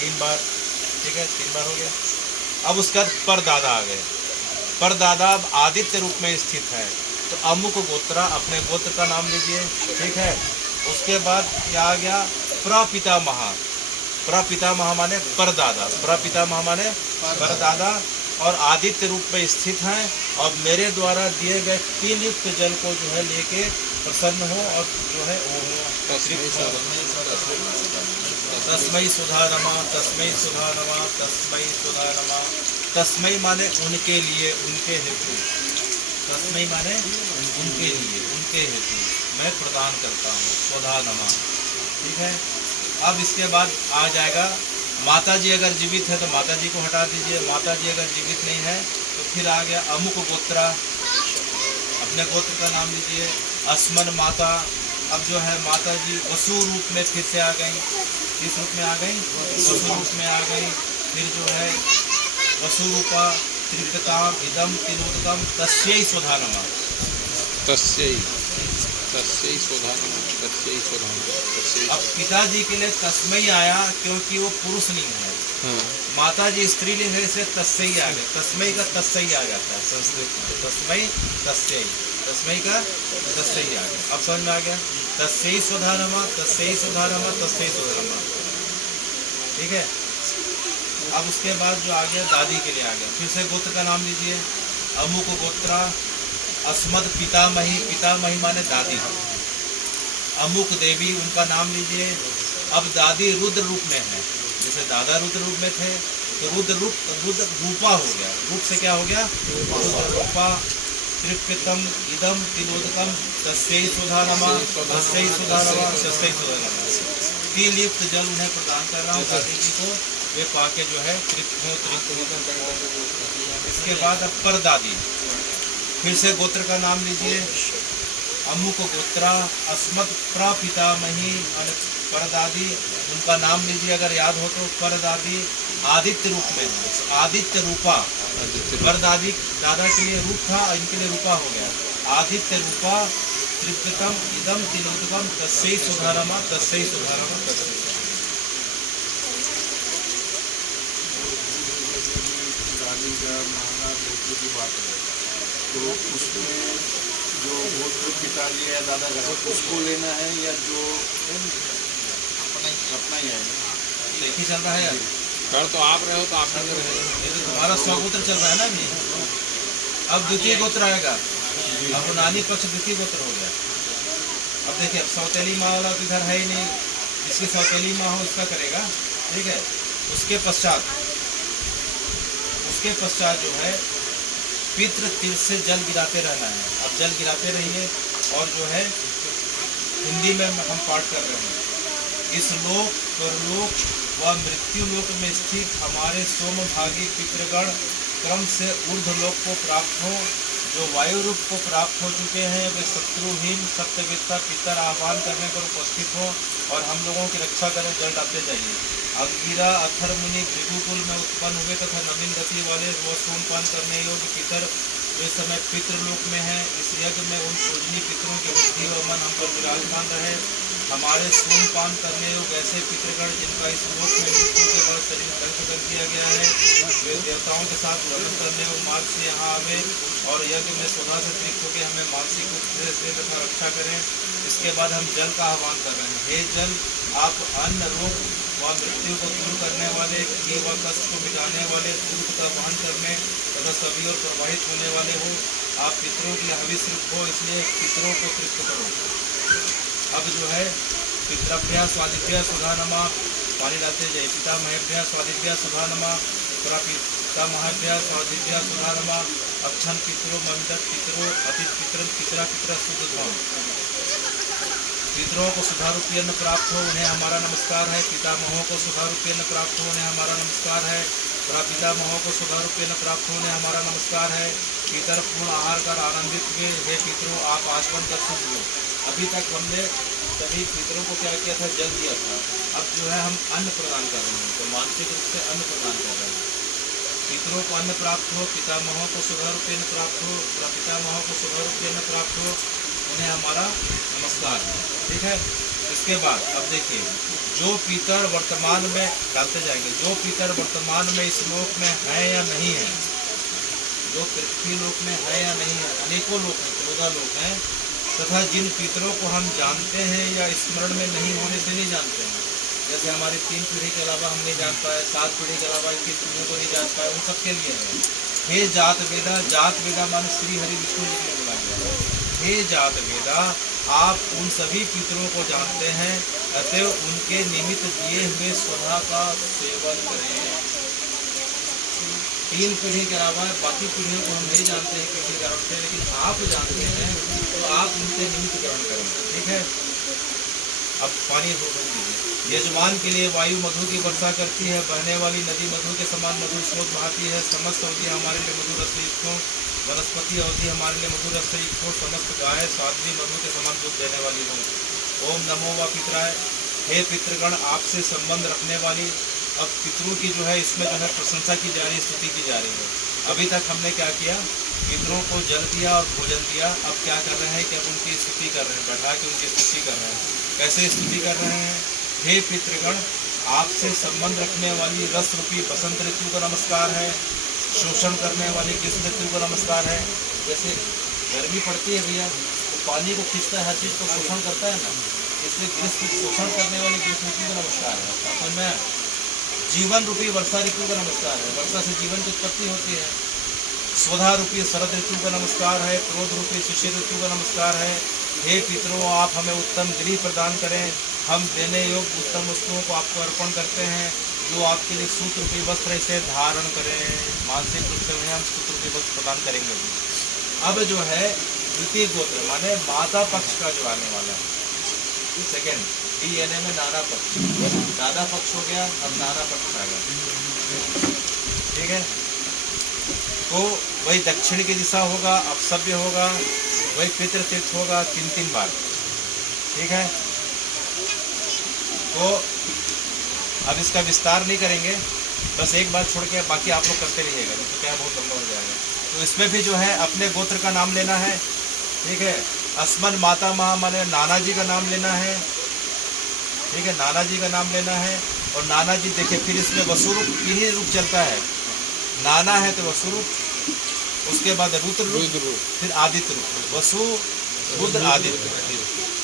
3 बार। ठीक है, 3 बार हो गया। अब उसके बाद परदादा आ गए। परदादा अब आदित्य रूप में स्थित है, तो अमुक गोत्रा, अपने गोत्र का नाम लीजिए। ठीक है, उसके बाद क्या आ गया? प्रपितामह। प्रपितामह माने परदादा, प्रपितामह माने परदादा, और आदित्य रूप में स्थित हैं, और मेरे द्वारा दिए गए तिल युक्त जल को जो है लेके प्रसन्न हो, और जो है तस्मै सुधा नमः, तस्मै सुधा नमः, तस्मै सुधा नमः। तस्मै माने उनके लिए, उनके हेतु। तस्मै माने उनके लिए, उनके हेतु मैं प्रदान करता हूँ, सुधा नमः। ठीक है, अब इसके बाद आ जाएगा माता जी। अगर जीवित है तो माता जी को हटा दीजिए। माता जी अगर जीवित नहीं है तो फिर आ गया अमुक गोत्रा, अपने गोत्र का नाम लीजिए। अस्मन माता, अब जो है माता जी वसु रूप में फिर से आ गई। किस रूप में आ गई? वसु रूप में आ गई। फिर जो है वसु रूपा त्रिकताम इदम तिलोदकम तस्यै सुधा नमः, तस्यै, तस्यै सुधा नमः, तस्यै सुधा नमः, तस्यै। अब पिताजी के लिए तस्मै आया क्योंकि वो पुरुष नहीं है। माता जी स्त्रीलिंग है, इसलिए तस्मै आ गए। तस्मै का तस्मै आ जाता है संस्कृत में। तस्मै, तस्मै, तस्मै का तस्मै आ गया। अब समझ में आ गया? तस्मै सुधा नमः, तस्मै सुधा नमः, तस्मै सुधा नमः। ठीक है, अब उसके बाद जो आ गया दादी के लिए आ गया। फिर से गोत्र का नाम लीजिए। अमुक गोत्रा अस्मद पितामही, पितामही माने दादी। अमुक देवी, उनका नाम लीजिए। अब दादी रुद्र रूप में है, जैसे दादा रुद्र रूप में थे, तो रुद्र रूपा हो गया, रूप से क्या हो गया, रुद्र रूपा। तृप्यतम इदम तिलोदकम तस्यै सुधा नमः, तस्यै सुधा नमः, तस्यै सुधा नमः। तिल युक्त जल उन्हें प्रदान कर रहा हूँ दादी जी को, वे पाके जो है तृप्त हो। इसके बाद अब पर दादी, फिर से गोत्र का नाम लीजिए। अमुक गोत्रा अस्मत् प्रपितामही, परदादी उनका नाम लीजिए अगर याद हो तो। परदादी आदित्य रूप में, आदित्य रूपा। परदादी दादा के लिए रूप था, इनके लिए रूपा हो गया। आदित्य रूपा तृप्यतम इदम तिलोदकम तस्यै सुधारमा, तस्यै सुधारमा, तस्यै सुधारमा। दादी का महाराज गोत्र की बात है तो उसमें जो गोत्र पिता जी है दादा का उसको लेना है या जो अपना ही है? एक ही चल रहा है यार, कर तो आप रहे हो तो आप ही रहे। ये तो तुम्हारा स्वगोत्र चल रहा है ना अभी। अब द्वितीय गोत्र आएगा, अब नानी पक्ष द्वितीय गोत्र हो गया। अब देखिए, अब सौतेली माँ वाला तो इधर है ही नहीं, जिसकी सौतेली माँ हो उसका करेगा, ठीक है। उसके पश्चात जो है पितृ तीर्थ से जल गिराते रहना है। अब जल गिराते रहिए और जो है हिंदी में हम पाठ कर रहे हैं। इस लोक परलोक व मृत्यु लोक में स्थित हमारे सोमभागी पितृगण क्रम से ऊर्ध्व लोक को प्राप्त हो, जो वायु रूप को प्राप्त हो चुके हैं, वे शत्रुहीन सत्यवेत्ता पितर आह्वान करने पर उपस्थित हो और हम लोगों की रक्षा करें। जल डालते जाइए। अंगिरा अथर मुनि भृगुकुल में उत्पन्न हुए तथा नवीन गति वाले व सोमपान करने योग्य पितर वे समय पितृलोक में हैं। इस यज्ञ में उन पूजनीय पितरों की बुद्धि व मन हम पर विराजमान रहे। हमारे सोमपान करने योग्य ऐसे पितृगण जिनका इस लोक में मृत्यु के बाद शरीर ध्वंस कर दिया गया है, वे देवताओं के साथ लड़न करने और मार्ग से यहाँ आवे और यज्ञ में स्वधा से तृप्त होकर हमें मानसिक रूप से तथा रक्षा करें। इसके बाद हम जल का आह्वान कर रहे हैं। हे जल, आप अन्न रोग व मृत्यु को दूर करने वाले, किए व कष्ट को मिटाने वाले, दूध का वहन करने तथा सभी और प्रवाहित होने वाले हो। आप पितरों की हविष रूप हो, इसलिए पितरों को तृप्त करो। अब जो है पितृभ्या स्वादिभ्या सुधा नमा, पानी डालते जाइए। पितामहेभ्या स्वादिभ्या सुधा नमा, पितामहेभ्या स्वादिभ्या सुधा नमा। अक्षन पितरो मंडत पितरो अतिथ पितर पितरा पितरा शुद्ध धाम। पितरों को सुधारूपी अन्न प्राप्त हो, उन्हें हमारा नमस्कार है। पितामहों को सुधारूपी अन्न प्राप्त हो, उन्हें हमारा नमस्कार है। पितामहों को सुधारूपी अन्न प्राप्त हो, उन्हें हमारा नमस्कार है। पितर पूर्ण आहार कर आनंदित हुए। हे पितरों, आप आचमन कर शुद्ध हो। अभी तक हमने सभी पितरों को क्या किया था, जल दिया था। अब जो है हम अन्न प्रदान कर रहे हैं, तो मानसिक रूप से अन्न प्रदान कर रहे हैं। पितरों को अन्न प्राप्त हो, पितामहों को सुधारूपी अन्न प्राप्त हो, पितामहों को सुधारूपी अन्न प्राप्त हो, उन्हें हमारा नमस्कार है। ठीक है। इसके बाद अब देखिए, जो पितर वर्तमान में डालते जाएंगे, जो पितर वर्तमान में इस लोक में है या नहीं है, जो पृथ्वी लोक में है या नहीं है, अनेकों लोक हैं, 14 लोक हैं, तथा जिन पितरों को हम जानते हैं या स्मरण में नहीं होने से नहीं जानते हैं, जैसे हमारी 3 पीढ़ी के अलावा हम नहीं जान पाए, 7 पीढ़ी के अलावा 21 पीढ़ियों को नहीं जान पाए, उन सबके लिए है। हे जात वेदा, जात वेदा माने श्री हरि विष्णु जी को बोला गया है। हे जात वेदा, आप उन सभी पितरों को जानते हैं, अतएव उनके निमित्त दिए हुए स्वधा का सेवन करें। 3 पीढ़ी के अलावा बाकी पीढ़ियों को हम नहीं जानते हैं किसी कारण से, लेकिन आप जानते हैं, तो आप उनसे निमित्त ग्रहण करें। ठीक है। अब पानी हो दीजिए। यजमान के लिए वायु मधु की वर्षा करती है, बहने वाली नदी मधु के समान मधुर स्रोत बहाती है। समस्त अवधि हमारे लिए मधुर रस युक्त हो, वनस्पति अवधि हमारे लिए मधुर रस युक्त हो, समस्त गाय साध्वी मधु के समान दूध देने वाली हो। ओम नमो व पितराय। हे पितृगण, आपसे संबंध रखने वाली। अब पितरों की जो है इसमें जो है प्रशंसा की जा रही है, स्तुति की जा रही है। अभी तक हमने क्या किया, पितरों को जल दिया और भोजन दिया। अब क्या कर रहे हैं कि अब उनकी स्तुति कर रहे हैं, बैठा के उनकी स्तुति कर रहे हैं। कैसे स्तुति कर रहे हैं? हे पितृगण, आपसे संबंध रखने वाली रस रूपी बसंत ऋतु का नमस्कार है। शोषण करने वाली ग्रीष्म ऋतु का नमस्कार है। जैसे गर्मी पड़ती है भैया, तो पानी को खींचता है, हर चीज़ को शोषण करता है ना, इसलिए ग्रीष्म शोषण करने वाली ग्रीष्म ऋतु का नमस्कार है। तो मैं जीवन रूपी वर्षा ऋतु का नमस्कार है, वर्षा से जीवन की उत्पत्ति होती है। स्वधा रूपी शरद ऋतु का नमस्कार है। क्रोध रूपी शिशिर ऋतु का नमस्कार है। हे पितरों, आप हमें उत्तम गृह प्रदान करें। हम देने योग्य उत्तम वस्तुओं को आपको अर्पण करते हैं। जो आपके लिए सूत्ररूपी वस्त्र इसे धारण करें, मानसिक रूप से उन्हें हम सूत्ररूपी वस्त्र प्रदान करेंगे। अब जो है द्वितीय गोत्र माने माता पक्ष का जो आने वाला है, सेकेंड DNA में नाना पक्ष, दादा पक्ष हो गया, अब नाना पक्ष आ गया, ठीक है। तो वही दक्षिण की दिशा होगा, अपसव्य होगा, वही पितृतीर्थ होगा 3-3 बार, ठीक है। तो अब इसका विस्तार नहीं करेंगे, बस एक बार छोड़ के बाकी आप लोग करते रहिएगा, तो क्या बहुत लंबा हो जाएगा। तो इसमें भी जो है अपने गोत्र का नाम लेना है, ठीक है। अस्मन माता महा माने नाना जी का नाम लेना है, ठीक है, नाना जी का नाम लेना है। और नाना जी देखिए फिर इसमें वसुरूप 3 ही रूप चलता है, नाना है तो वसुरूप, उसके बाद रुद्र रूप, फिर आदित्य रूप, वसु रुद्र आदित्य,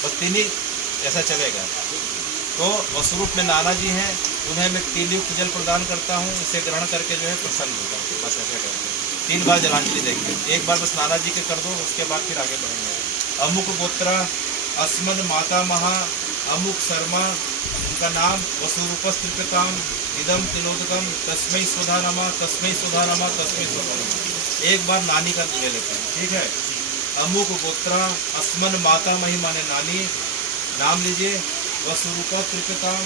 बस 3 ही ऐसा चलेगा। तो वसुरूप में नाना जी हैं, उन्हें मैं 3 युक्त जल प्रदान करता हूँ, इसे ग्रहण करके जो है प्रसन्न होता हूँ, बस ऐसा करके 3 बार जलांजलि देंगे। एक बार बस नाना जी के कर दो, उसके बाद फिर आगे बढ़ेंगे। अमुक गोत्रा अस्मद माता महा अमुक शर्मा, उनका नाम वसुरूपस्त्रिपिताम इदम तिलोदकम तस्मै स्वधा नमा, तस्मै स्वधा नमा, तस्मै स्वधा नमा। एक बार नानी का ले लेते हैं, ठीक है। अमुक गोत्रा अस्मन माता मही माने नानी, नाम लीजिए वसुरूपस्त्रिपिताम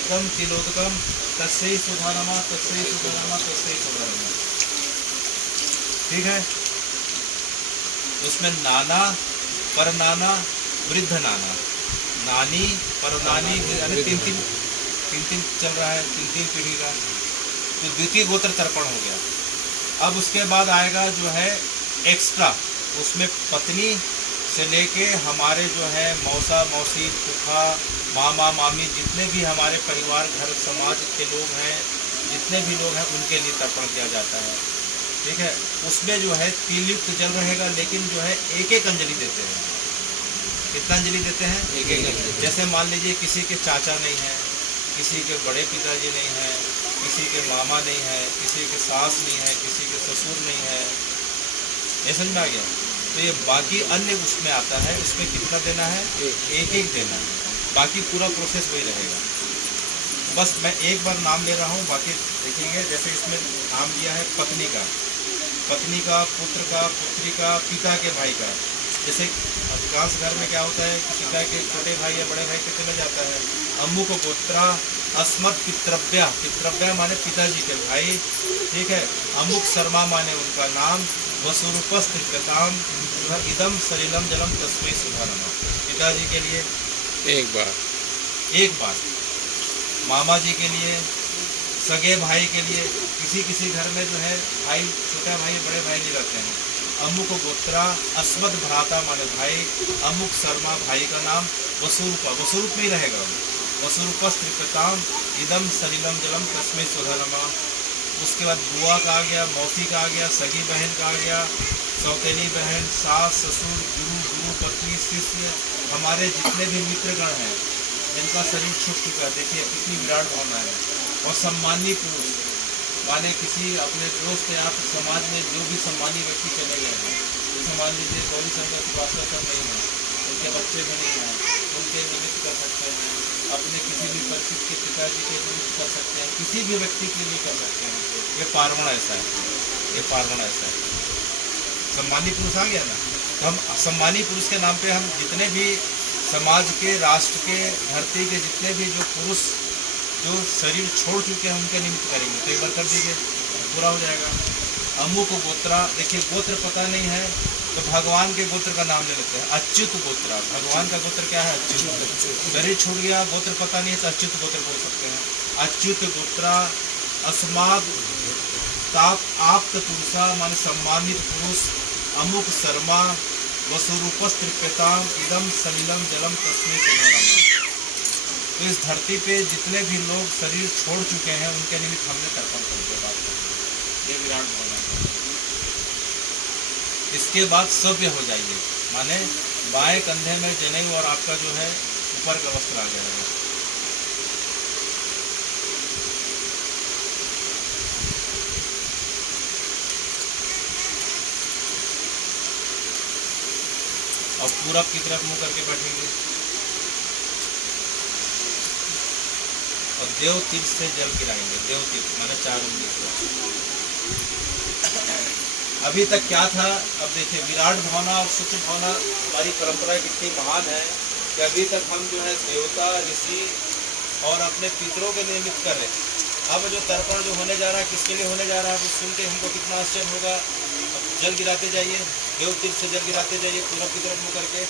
इदम तिलोदकम तस्मै स्वधा नमा, तस्मै स्वधा नमा, तस्मै स्वधा नमा, ठीक है। उसमें नाना, परनाना, वृद्ध नाना, नानी, परनानी, यानी 3-3 चल रहा है, 3-3 पीढ़ी का। तो द्वितीय गोत्र तर्पण हो गया। अब उसके बाद आएगा जो है एक्स्ट्रा, उसमें पत्नी से लेके हमारे जो है मौसा मौसी फूफा मामा मामी जितने भी हमारे परिवार घर समाज के लोग हैं, जितने भी लोग हैं उनके लिए तर्पण किया जाता है, ठीक है। उसमें जो है 3 युक्त जल रहेगा, लेकिन जो है एक अंजलि देते हैं। कितना अंजलि देते हैं? एक अंजलि। जैसे मान लीजिए किसी के चाचा नहीं है, किसी के बड़े पिताजी नहीं है, किसी के मामा नहीं है, किसी के सास नहीं है, किसी के ससुर नहीं है, ये समझ में आ गया। तो ये बाकी अन्य उसमें आता है, इसमें कितना देना है? एक देना है, बाकी पूरा प्रोसेस वही रहेगा। बस मैं एक बार नाम ले रहा हूँ, बाकी देखेंगे। जैसे इसमें नाम लिया है पत्नी का, पुत्र का, पुत्री का, पिता के भाई का। जैसे अधिकांश घर में क्या होता है कि पिता के छोटे भाई या बड़े भाई के चले जाता है। अमुक गोत्रा अस्मत् पितृव्या, पितृव्या माने पिताजी के भाई, ठीक है। अमुक शर्मा माने उनका नाम, वसुरूपस्त्रिपिताम इदम सलिलम जलम तस्मै स्वधा नमा। पिताजी के लिए एक बार, मामा जी के लिए, सगे भाई के लिए। किसी घर में जो है भाई, छोटा भाई बड़े भाई नहीं रहते हैं। अमुक गोत्रा अस्मद भ्राता माने भाई, अमुक शर्मा भाई का नाम, वसुरूप में ही रहेगा, वसुरूपस्त्रिपिताम इदम सलिलम जलम तस्मै स्वधा नमा। उसके बाद बुआ का आ गया, मौसी का आ गया, सगी बहन का आ गया, सौतेली बहन, सास ससुर, गुरु पत्नी, शिष्य, हमारे जितने भी मित्रगण हैं जिनका शरीर छूट चुका है, देखिए कितनी विराट भावना है। और सम्मानी पुरुष माने किसी अपने दोस्त या समाज में जो भी सम्मानी व्यक्ति चले गए हैं, जैसे मान लीजिए गौरी शंकर श्रीवास्तव सर नहीं है, उनके बच्चे भी नहीं हैं, उनके निमित्त कर सकते हैं, अपने किसी भी परिचित के पिताजी के निमित्त कर सकते हैं, किसी भी व्यक्ति के लिए कर सकते हैं। ये पार्वण ऐसा है, ये पार्वण ऐसा है। सम्मानी पुरुष आ गया ना, तो हम सम्मानी पुरुष के नाम पे हम जितने भी समाज के, राष्ट्र के, धरती के जितने भी जो पुरुष जो शरीर छोड़ चुके हैं उनके निमित्त करेंगे। तो एक बार कर दीजिए, पूरा हो जाएगा। अमुक गोत्रा, देखिए गोत्र पता नहीं है तो भगवान के गोत्र का नाम ले लेते हैं, अच्युत गोत्रा। भगवान का गोत्र क्या है? अच्युत। शरीर छूट गया, गोत्र पता नहीं है तो अच्युत गोत्र बोल सकते हैं। अच्युत गोत्रा अस्मात् आप्त पुरुषा माने सम्मानित पुरुष, अमुक शर्मा वसुरूपस्त्रिपिताम इदम सलिलम जलम तस्मै स्वधा नमा। तो इस धरती पे जितने भी लोग शरीर छोड़ चुके हैं उनके निमित्त हमने तर्पण कर दिया बात कर। ये विराट भावना है। इसके बाद सभ्य हो जाइए, माने बाएं कंधे में जनेऊ और आपका जो है ऊपर का वस्त्र आ जाएगा। और पूरब की तरफ मुंह करके बैठेंगे और देव तीर्थ से जल गिराएंगे। देव तीर्थ माने 4 उंगली से। अभी तक क्या था, अब देखिए विराट भावना और सूक्ष्म भावना हमारी परंपरा कितनी महान है कि अभी तक हम जो है देवता ऋषि और अपने पितरों के निमित्त कर रहे हैं। अब जो तर्पण जो होने जा रहा है किसके लिए होने जा रहा है, वो सुन के हमको कितना आश्चर्य होगा। अब जल गिराते जाइए, देव तीर्थ से जल गिराते जाइए पूरब की तरफ मुँह करके।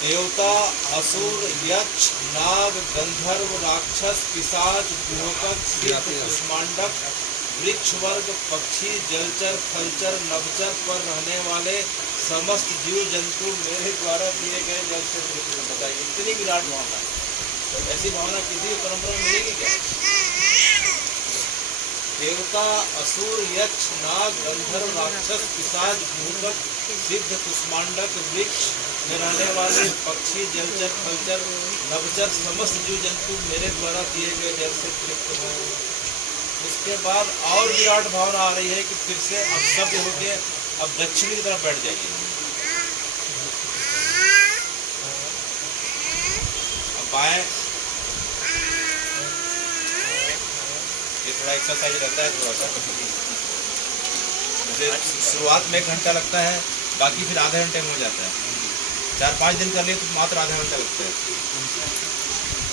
देवता, असुर, यक्ष, नाग, गंधर्व, राक्षस, पिशाच, भूकक, सिद्ध, कुष्मांडक, वृक्ष वर्ग, पक्षी, जलचर, थलचर, नभचर पर रहने वाले समस्त जीव जंतु मेरे द्वारा दिए गए जल से तृप्त हैं। बताइए इतनी विराट भावना, तो ऐसी भावना किसी भी परंपरा में मिलेगी क्या? देवता, असुर, यक्ष, नाग, गंधर्व, राक्षस, पिशाच, भूकक, सिद्ध, कुष्मांडक, वृक्ष में रहने वाले पक्षी, जलचर, फलचर, नभचर समस्त जीव जंतु मेरे द्वारा दिए गए जल से तृप्त हो। उसके बाद और विराट भावना आ रही है कि फिर से अब सब होके अब दक्षिण की तरफ बैठ जाइए। अब बाएं, ये थोड़ा एक्सरसाइज रहता है थोड़ा सा। जैसे शुरुआत में 1 घंटा लगता है, बाकी फिर आधे घंटे में हो जाता है। 4-5 दिन कर लिए तो मात्र आधा घंटा लगता है।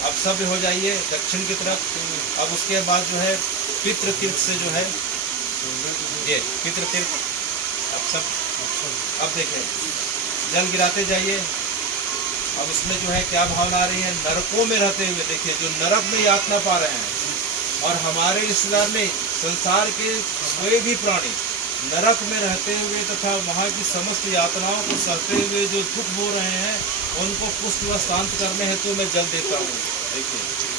अब सब हो जाइए दक्षिण की तरफ। अब उसके बाद जो है पितृ तीर्थ से जो है ये पितृ तीर्थ, अब सब अब देखें जल गिराते जाइए। अब उसमें जो है क्या भावना आ रही है, नरकों में रहते हुए देखिए जो नरक में यातना पा रहे हैं, और हमारे इस्लाम में संसार के कोई भी प्राणी नरक में रहते हुए तथा वहाँ की समस्त यातनाओं को सहते हुए जो दुख हो रहे हैं उनको पुष्ट व शांत करने हेतु मैं जल देता हूँ। देखिए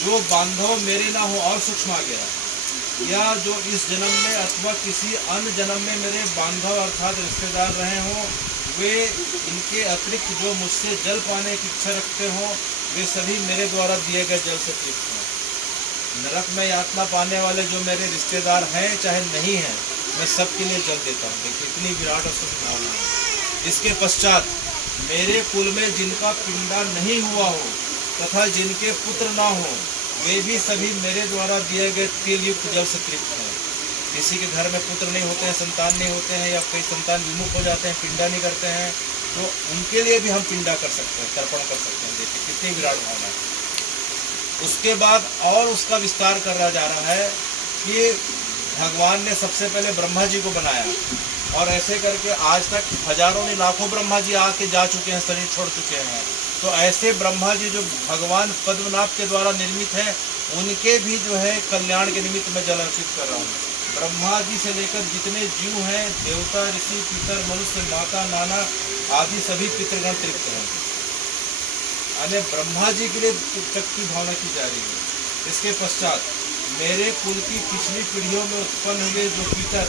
जो बांधव मेरे ना हो, और सूक्ष्म आ गया, या जो इस जन्म में अथवा किसी अन्य जन्म में मेरे बांधव अर्थात रिश्तेदार रहे हों, वे इनके अतिरिक्त जो मुझसे जल पाने की इच्छा रखते हों, वे सभी मेरे द्वारा दिए गए जल से तृप्त हों। नरक में यातना पाने वाले जो मेरे रिश्तेदार हैं चाहे नहीं हैं, मैं सबके लिए जल देता हूँ। देखिए इतनी विराट और सूक्ष्म भावना है। इसके पश्चात मेरे कुल में जिनका पिंडा नहीं हुआ हो तथा जिनके पुत्र ना हो, वे भी सभी मेरे द्वारा दिए गए तिल युक्त जल से तृप्त हैं। किसी के घर में पुत्र नहीं होते हैं, संतान नहीं होते हैं, या कई संतान विमुख हो जाते हैं, पिंडा नहीं करते हैं, तो उनके लिए भी हम पिंडा कर सकते हैं, तर्पण कर सकते हैं। देखिए कितनी विराट भावना है। उसके बाद और उसका विस्तार करा जा रहा है कि भगवान ने सबसे पहले ब्रह्मा जी को बनाया, और ऐसे करके आज तक हजारों ने लाखों ब्रह्मा जी आके जा चुके हैं, शरीर छोड़ चुके हैं। तो ऐसे ब्रह्मा जी जो भगवान पद्मनाभ के द्वारा निर्मित हैं, उनके भी जो है कल्याण के निमित्त मैं जल अर्पित कर रहा हूँ। ब्रह्मा जी से लेकर जितने जीव हैं, देवता, ऋषि, पितर, मनुष्य, माता, नाना आदि सभी पितृगण तृप्त हैं। यानी ब्रह्मा जी के लिए तक की भावना की जा रही है। इसके पश्चात मेरे कुल की पिछली पीढ़ियों में उत्पन्न हुए जो पितर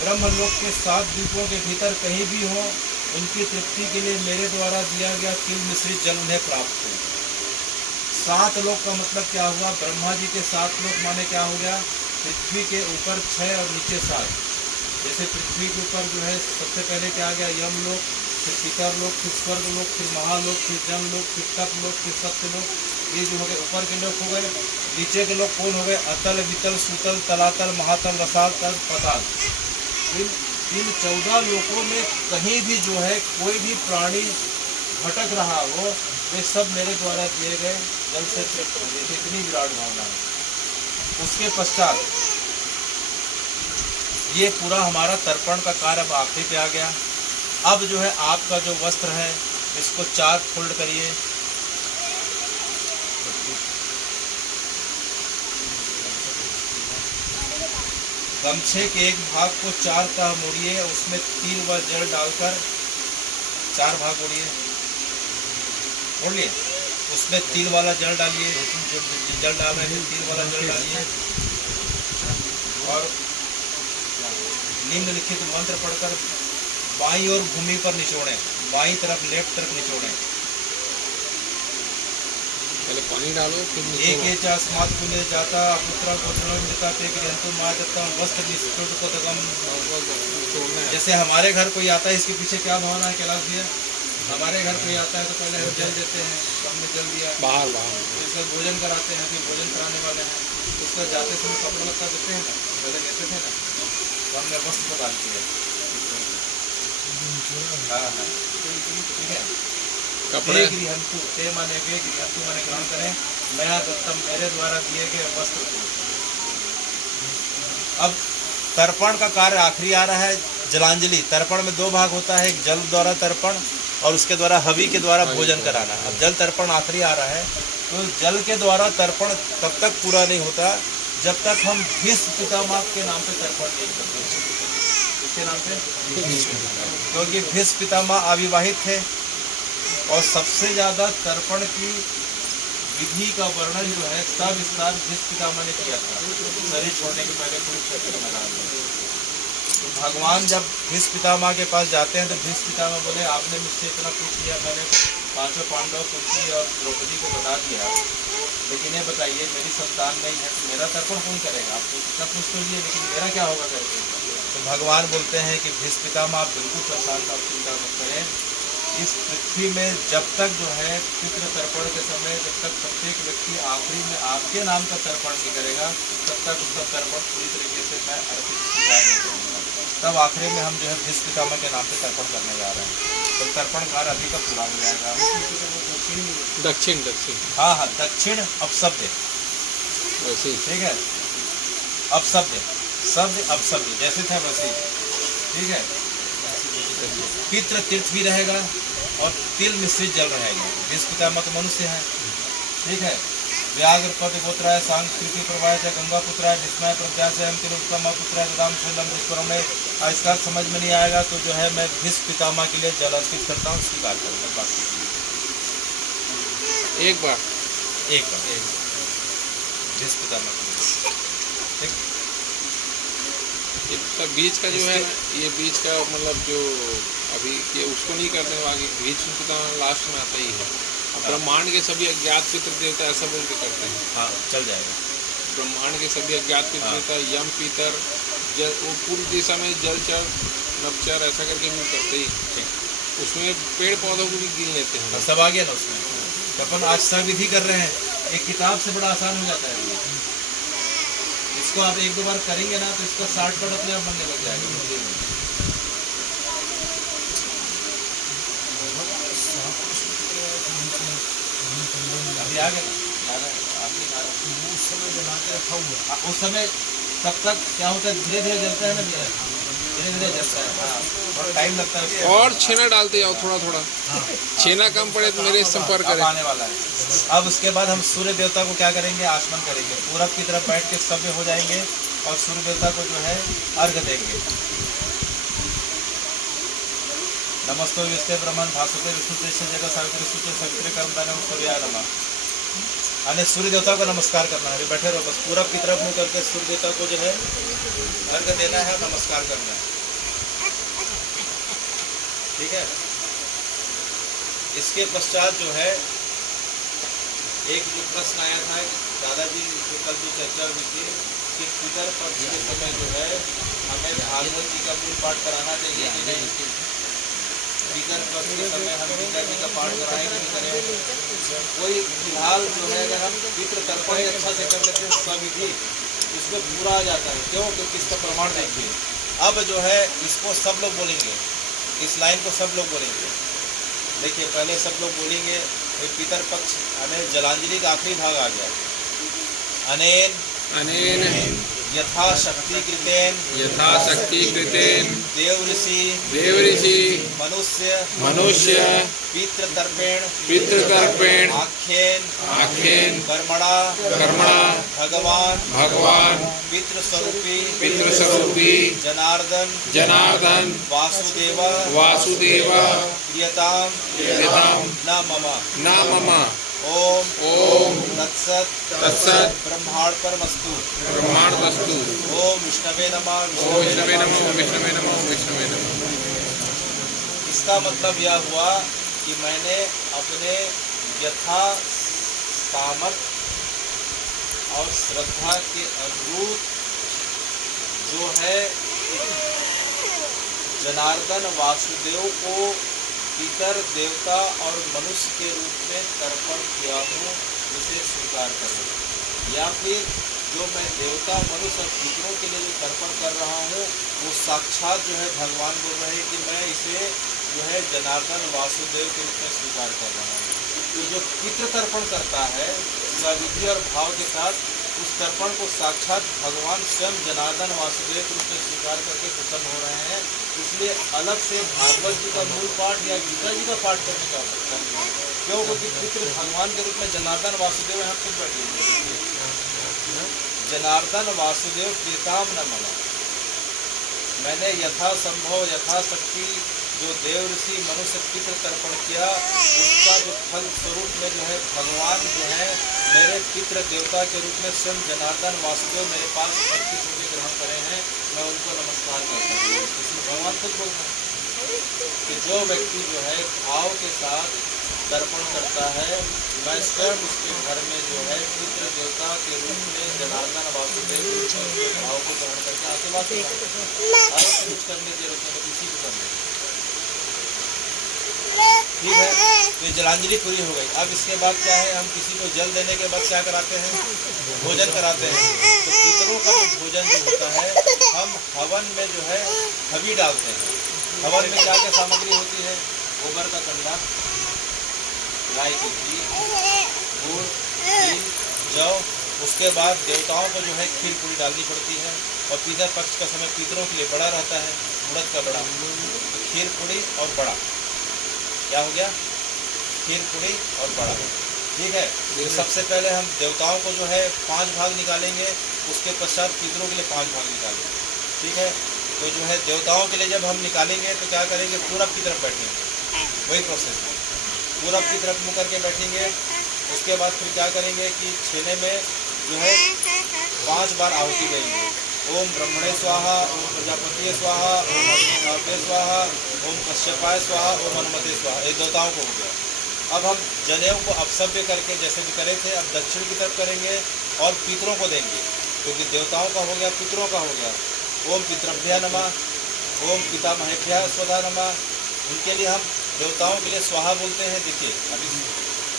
ब्रह्मलोक के 7 द्वीपों के भीतर कहीं भी हों, उनकी तृप्ति के लिए मेरे द्वारा दिया गया तिल मिश्रित जल उन्हें प्राप्त हो। 7 लोक का मतलब क्या हुआ, ब्रह्मा जी के 7 लोक माने क्या हो गया, पृथ्वी के ऊपर 6 और नीचे 7। जैसे पृथ्वी के ऊपर जो है सबसे पहले क्या आ गया, यमलोक, फिर पितर लोक, फिर स्वर्ग लोक, फिर महालोक, फिर जम लोक, फिर तप लोक, फिर सत्य लोक। ये जो हो गए ऊपर के लोक हो गए। नीचे के लोक कौन हो गए, अतल, वितल, सुतल, तलातल, महातल, रसातल, पताल। इन 14 लोकों में कहीं भी जो है कोई भी प्राणी भटक रहा हो, वे सब मेरे द्वारा दिए गए जल से तृप्त हो। देखिए इतनी विराट भावना है। उसके पश्चात ये पूरा हमारा तर्पण का कार्य अब आखिरी पे आ गया। अब जो है आपका जो वस्त्र है इसको 4 फोल्ड करिए। गमछे के एक भाग को 4 तह मोड़िए, उसमें 3 बार जल डालकर 4 भाग मोड़िए, मोड़ लिए। उसमें 3 वाला जल डालिए, जल डाल रहे हैं 3 वाला जल डालिए, और निम्नलिखित मंत्र पढ़कर बाईं ओर भूमि पर निचोड़ें, बाईं तरफ लेफ्ट तरफ निचोड़ें। पहले पानी डालो, फिर एक अस्मात् पुण्य जाता पुत्र गोचरणों मृता ते गृहंतु माजता वस्त्र निष्कृत को तगम। जैसे हमारे घर कोई आता है, इसके पीछे क्या भावना है कैलाश भैया, हमारे घर कोई आता है तो पहले हम जल देते हैं, तो हमने जल दिया, बाहर तो इसका भोजन कराते हैं, फिर भोजन कराने वाले हैं उसका जाते समय कपड़ा लत्ता देते हैं ना, पहले देते थे ना, तो हमने वस्त्र प्रदान किया। हाँ हाँ ठीक है। कपड़े गृहंतु ते माने वे गृहंतु माने ग्रहण करें, नया दत्तम मेरे द्वारा दिए गए वस्त्र को। अब तर्पण का कार्य आखिरी आ रहा है, जलांजलि। तर्पण में दो भाग होता है, एक जल द्वारा तर्पण और उसके द्वारा हवि के द्वारा भोजन कराना। अब जल तर्पण आखिरी आ रहा है, तो जल के द्वारा तर्पण तब तक पूरा नहीं होता जब तक हम भीष्म पितामह के नाम पे तर्पण नहीं करते। किसके नाम पे? क्योंकि भीष्म पितामह अविवाहित थे और सबसे ज़्यादा तर्पण की विधि का वर्णन जो है सविस्तार भीष्म पितामह ने किया था शरीर छोड़ने के पहले कुरुक्षेत्र के मैदान में। तो भगवान जब भीष्म पितामह के पास जाते हैं तो भीष्म पितामह बोले, आपने मुझसे इतना पूछ लिया, मैंने पांचों पांडव, कुंती और द्रौपदी को बता दिया, लेकिन ये बताइए मेरी संतान नहीं है तो मेरा तर्पण कौन करेगा? आपको इतना पूछ तो लिए, लेकिन मेरा क्या होगा करके? तो भगवान बोलते हैं कि भीष्म पितामह आप बिल्कुल परेशान आप चिंता मत करें, इस पृथ्वी में जब तक जो है पितृ तर्पण के समय जब तक प्रत्येक व्यक्ति आखिरी में आपके नाम का तर्पण नहीं करेगा तब तक उसका तर्पण पूरी तरीके से मैं अर्पित स्वीकार नहीं करूँगा। तब आखिरी में हम जो है भीष्म पितामह के नाम पे तर्पण करने जा रहे हैं, तो तर्पण कार्य अभी तक पूरा हो जाएगा। दक्षिण दक्षिण हाँ हाँ, दक्षिण अपशब्द, वैसे ही ठीक है, अपशब्द शब्द अपशब्द जैसे थे वैसे ही, ठीक है। पितृ तीर्थ भी रहेगा और तिल मिश्रित जल रहेगा। भीष्म पितामह तो मनुष्य है, ठीक है। व्याघ्र पद गोत्राय सांग कृति प्रवाह गंगा पुत्राय विस्मय प्रत्याश हम तिलोत्तम पुत्राय ददाम शैलम विस्वरम। इसका समझ में नहीं आएगा तो जो है मैं भीष्म पितामह के लिए जल अर्पित करता हूँ, स्वीकार करूँगा। बाकी एक बार भीष्म पितामह के लिए, ठीक। इसका बीच का जो है ये बीच का मतलब जो अभी ये उसको नहीं करते हैं, आगे भीष्म पितामह लास्ट में आता ही है। ब्रह्मांड के सभी अज्ञात पितृ देवता ऐसा बोल के करते हैं। हाँ चल जाएगा। ब्रह्मांड के सभी अज्ञात पितृ देवता यम पितर जल, वो पूरी दिशा में जलचर नवचर ऐसा करके हम करते ही, उसमें पेड़ पौधों को भी गिन लेते हैं। सब आ गया ना उसमें, तो अपन आज विधि कर रहे हैं, एक किताब से बड़ा आसान हो जाता है। इसको आप एक दो बार करेंगे ना तो इसका शॉर्टकट अपने आप बनने लग जाएगा। अभी आ गया ना, उस समय जला के रखा हुआ, उस समय तब तक क्या होता है, धीरे धीरे जलता है ना, धीरे धीरे जलता है। हाँ, थोड़ा टाइम लगता है। और छेना डालते जाओ थोड़ा थोड़ा, छेना कम पड़े तो मेरे संपर्क करें। आने वाला है। अब उसके बाद हम सूर्य देवता को क्या करेंगे, आचमन करेंगे, पूरब की तरफ बैठ के सभ्य हो जाएंगे और सूर्य देवता को जो है अर्घ देंगे। नमस्ते विष्णु ब्रह्मण भास्वते विष्णु तेजसे जगह सावित्री सूर्य सवित्री कर्मदानम सूर्याय नमः। अने सूर्य देवता को नमस्कार करना है। बैठे रहो बस, पूरब की तरफ मुँह करके सूर्य देवता को जो है अर्घ देना है, नमस्कार करना है, ठीक है। इसके पश्चात जो है एक जो प्रश्न आया था दादाजी जो कल जो चर्चा हुई थी कि पितर पक्ष के समय जो है हमें भागवत जी का मूल पाठ कराना चाहिए कि नहीं। पितर पक्ष के समय हम पिता जी का पाठ कराएं कि नहीं करें। कोई फिलहाल जो है अगर हम पितृ तर्पण अच्छा से कर लेते हैं सविधि, उसमें पूरा आ जाता है। क्यों? क्योंकि इसका प्रमाण देखिए। अब जो है इसको सब लोग बोलेंगे, इस लाइन को सब लोग बोलेंगे। देखिए पहले सब लोग बोलेंगे पितर पक्ष हमें जलांजलि का आखिरी भाग आ गया। अनेन अनेन यथाशक्ति कृतेन देव ऋषि मनुष्य पितृतर्पेण आख्येन कर्मणा भगवान पितृस्वरूपी जनार्दन वासुदेव प्रियताम न मम। ओम तत्सत ब्रह्मार्पणमस्तु। ओम विष्णवे नमः। इसका मतलब यह हुआ कि मैंने अपने यथा सामर्थ्य और श्रद्धा के अनुरूप जो है जनार्दन वासुदेव को पितर देवता और मनुष्य के रूप में तर्पण किया हूँ, इसे स्वीकार करो। या फिर जो मैं देवता मनुष्य और पितरों के लिए जो तर्पण कर रहा हूँ वो साक्षात जो है भगवान बोल रहे हैं कि मैं इसे जो है जनार्दन वासुदेव के रूप में स्वीकार कर रहा हूँ। तो जो पितृ तर्पण करता है सविधि और भाव के साथ, उस तर्पण को साक्षात भगवान स्वयं जनार्दन वासुदेव के रूप में स्वीकार करके प्रसन्न हो रहे हैं। इसलिए अलग से भागवत जी का मूल पाठ या गीता जी का पाठ करने की आवश्यकता नहीं है। क्यों? क्योंकि पितृ भगवान के रूप में जनार्दन वासुदेव यहाँ खुद बैठे हैं। जनार्दन वासुदेव प्रीताम न मना, मैंने यथा संभव यथाशक्ति जो देव ऋषि मनुष्य पितृ तर्पण किया, उसका जो फल स्वरूप में जो है भगवान जो है मेरे पितृ देवता के रूप में स्वयं जनार्दन वासुदेव मेरे पास उपस्थित होकर ग्रहण करे हैं, मैं उनको नमस्कार करता हूँ। इसमें भगवान खुद बोल रहे हैं कि जो व्यक्ति जो है भाव के साथ तर्पण करता है, मैं स्वयं उसके घर में जो है पितृ देवता के रूप में जनार्दन वासुदेव के भाव को ग्रहण करके आशीर्वाद कुछ करने की जरूरत नहीं, किसी को करने। ठीक है, तो जलांजलि पूरी हो गई। अब इसके बाद क्या है, हम किसी को जल देने के बाद क्या कराते हैं, भोजन कराते हैं। तो पितरों का जो भोजन जो होता है, हम हवन में जो है हवी डालते हैं। हवन में क्या क्या सामग्री होती है, गोबर का कंडा, गाय की घी, गुड़, तिल, जौ। उसके बाद देवताओं को जो है खीर पूरी डालनी पड़ती है। और पितर पक्ष का समय पितरों के लिए बड़ा रहता है, उड़द का बड़ा, तो खीर पूरी और बड़ा क्या हो गया, खीर पूरी और बड़ा। ठीक है, तो सबसे पहले हम देवताओं को जो है 5 भाग निकालेंगे, उसके पश्चात पितरों के लिए 5 भाग निकालेंगे। ठीक है, तो जो है देवताओं के लिए जब हम निकालेंगे तो क्या करेंगे, पूरब की तरफ बैठेंगे, वही प्रोसेस है, पूरब की तरफ मुँह करके बैठेंगे। उसके बाद फिर क्या करेंगे कि छेने में जो है 5 बार आहुति देंगे। ओम ब्रह्मणे स्वाहा, ओम प्रजापति स्वाहा, ओम अग्निनाभ्ये स्वाहा, ओम कश्यपाय स्वाहा, ओम अनुमते स्वाहा। ये देवताओं को हो गया। अब हम जनेऊ को अपसव्य करके जैसे भी करे थे, अब दक्षिण की तरफ करेंगे और पितरों को देंगे, क्योंकि देवताओं का हो गया, पितरों का हो गया। ओम पितृभ्यः नमः, ओम पितामहेभ्यः स्वधा नमः। उनके लिए हम देवताओं के लिए स्वाहा बोलते हैं, देखिए अभी,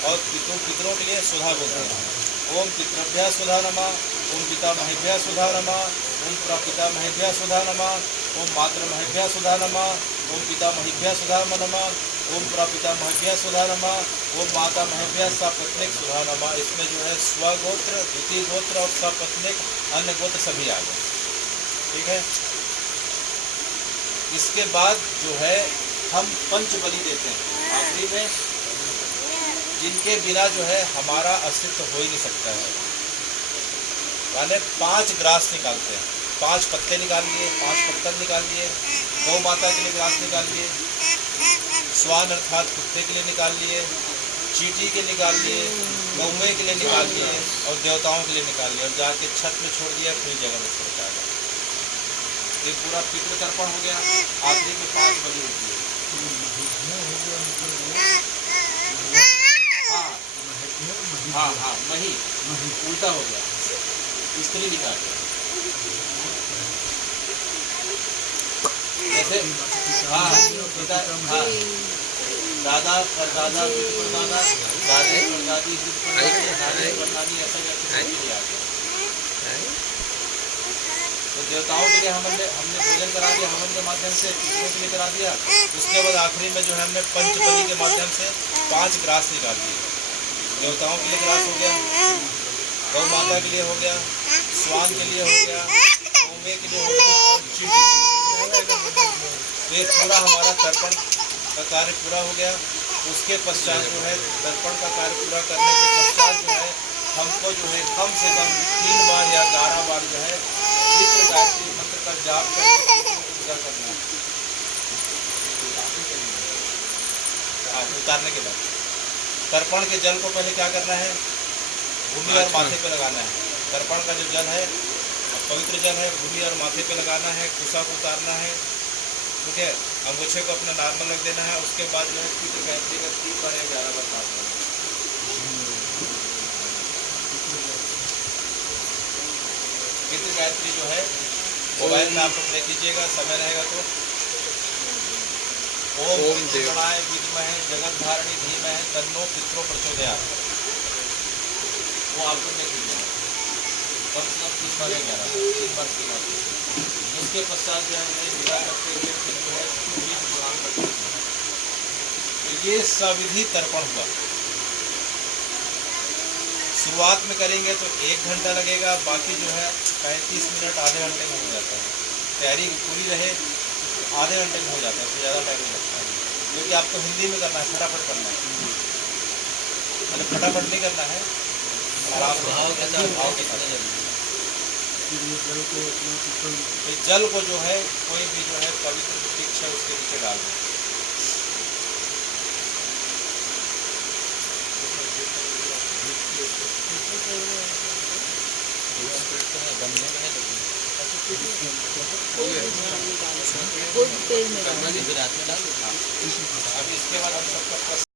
और पितरों के लिए सुधा बोलते हैं। ओम पितृभ्यः सुधा नमः, ओम पितामहेभ्यः सुधा नमः, ओम प्रपितामहेभ्यः सुधा नमः, ओम मातृमहेभ्यः सुधा नमः, ओम पितामहेभ्यः सुधा नमः, ओम प्रपितामहेभ्यः सुधा नमः, ओम मातामहेभ्यः सपत्नीक सुधा नमः। इसमें जो है स्वगोत्र, द्वितीय गोत्र और सपत्नीक अन्य गोत्र सभी आ गए। ठीक है, इसके बाद जो है हम पंचबलि देते हैं आखिरी में, जिनके बिना जो है हमारा अस्तित्व हो ही नहीं सकता है। माने 5 ग्रास निकालते हैं, 5 पत्ते निकाल लिए, 5 पत्तल निकाल लिए, गौ माता के लिए ग्रास निकाल लिए, स्वान अर्थात कुत्ते के लिए निकाल लिए, चींटी के निकाल लिए, कौवे के लिए निकाल लिए और देवताओं के लिए निकाल लिए, और जाके छत में छोड़ दिया, खुली जगह में छोड़ दिया। ये पूरा पितृ तर्पण हो गया। आखिरी में 5 बलि होती है। हाँ हाँ, मही उल्टा हो गया, स्त्री निकाल जैसे, हाँ पिता, हाँ दादा परदादा परदादा, दादी परदादी नानी परनानी, ऐसा करके आ गया। तो देवताओं के लिए हमने भोजन करा दिया हवन के माध्यम से, पितरों के लिए करा दिया। उसके बाद आखिरी में जो है हमने पंचबलि के माध्यम से 5 ग्रास निकाल दिए। देवताओं के लिए ग्रास हो गया, गौ माता के लिए हो गया, स्वान के लिए हो गया, कौवे के लिए हो गया, चींटी। तो ये पूरा हमारा तर्पण का कार्य पूरा हो गया। उसके पश्चात जो है तर्पण का कार्य पूरा करने के पश्चात जो है हमको जो है कम से कम 3 बार या 11 बार जो है पितृ गायत्री मंत्र का जाप करके पूजा करना है। उतारने के बाद तर्पण के जल को पहले क्या करना है, भूमि और माथे पे लगाना है। तर्पण का जो जल है पवित्र जल है, भूमि और माथे पे लगाना है, कुसा को उतारना है। ठीक है, अंगूछे को अपना नॉर्मल रख देना है। उसके बाद जो है पितृ गायत्री का 3 बार या 11 बार पाठ करना है। पितृ गायत्री जो है मोबाइल में आप लोग देख लीजिएगा, समय रहेगा तो ओम ओम देव। गणाय विद्महे जगद्धारिणी धीमहि तन्नो पितरो प्रचोदयात्। वो आपको नहीं कीजिए, कम से कम 3 बार या 11 3 बार 3 बार। उसके पश्चात जो है उन्हें विदा करते हुए फिर जो है बीज प्रदान करते हैं। तो ये सविधि तर्पण हुआ। शुरुआत में करेंगे तो 1 घंटा लगेगा, बाकी जो है 35 मिनट आधे घंटे में हो जाता है। तैयारी पूरी रहे आधे घंटे में हो जाता है, उससे ज़्यादा टाइम नहीं लगता है। क्योंकि आपको हिंदी में करना है, फटाफट करना है, मतलब फटाफट नहीं करना है, आराम से भाव के साथ तो जल को जो है कोई भी जो है पवित्र वृक्ष है उसके नीचे डाल दें। कोई पेड़ में अब इसके बाद हम सबका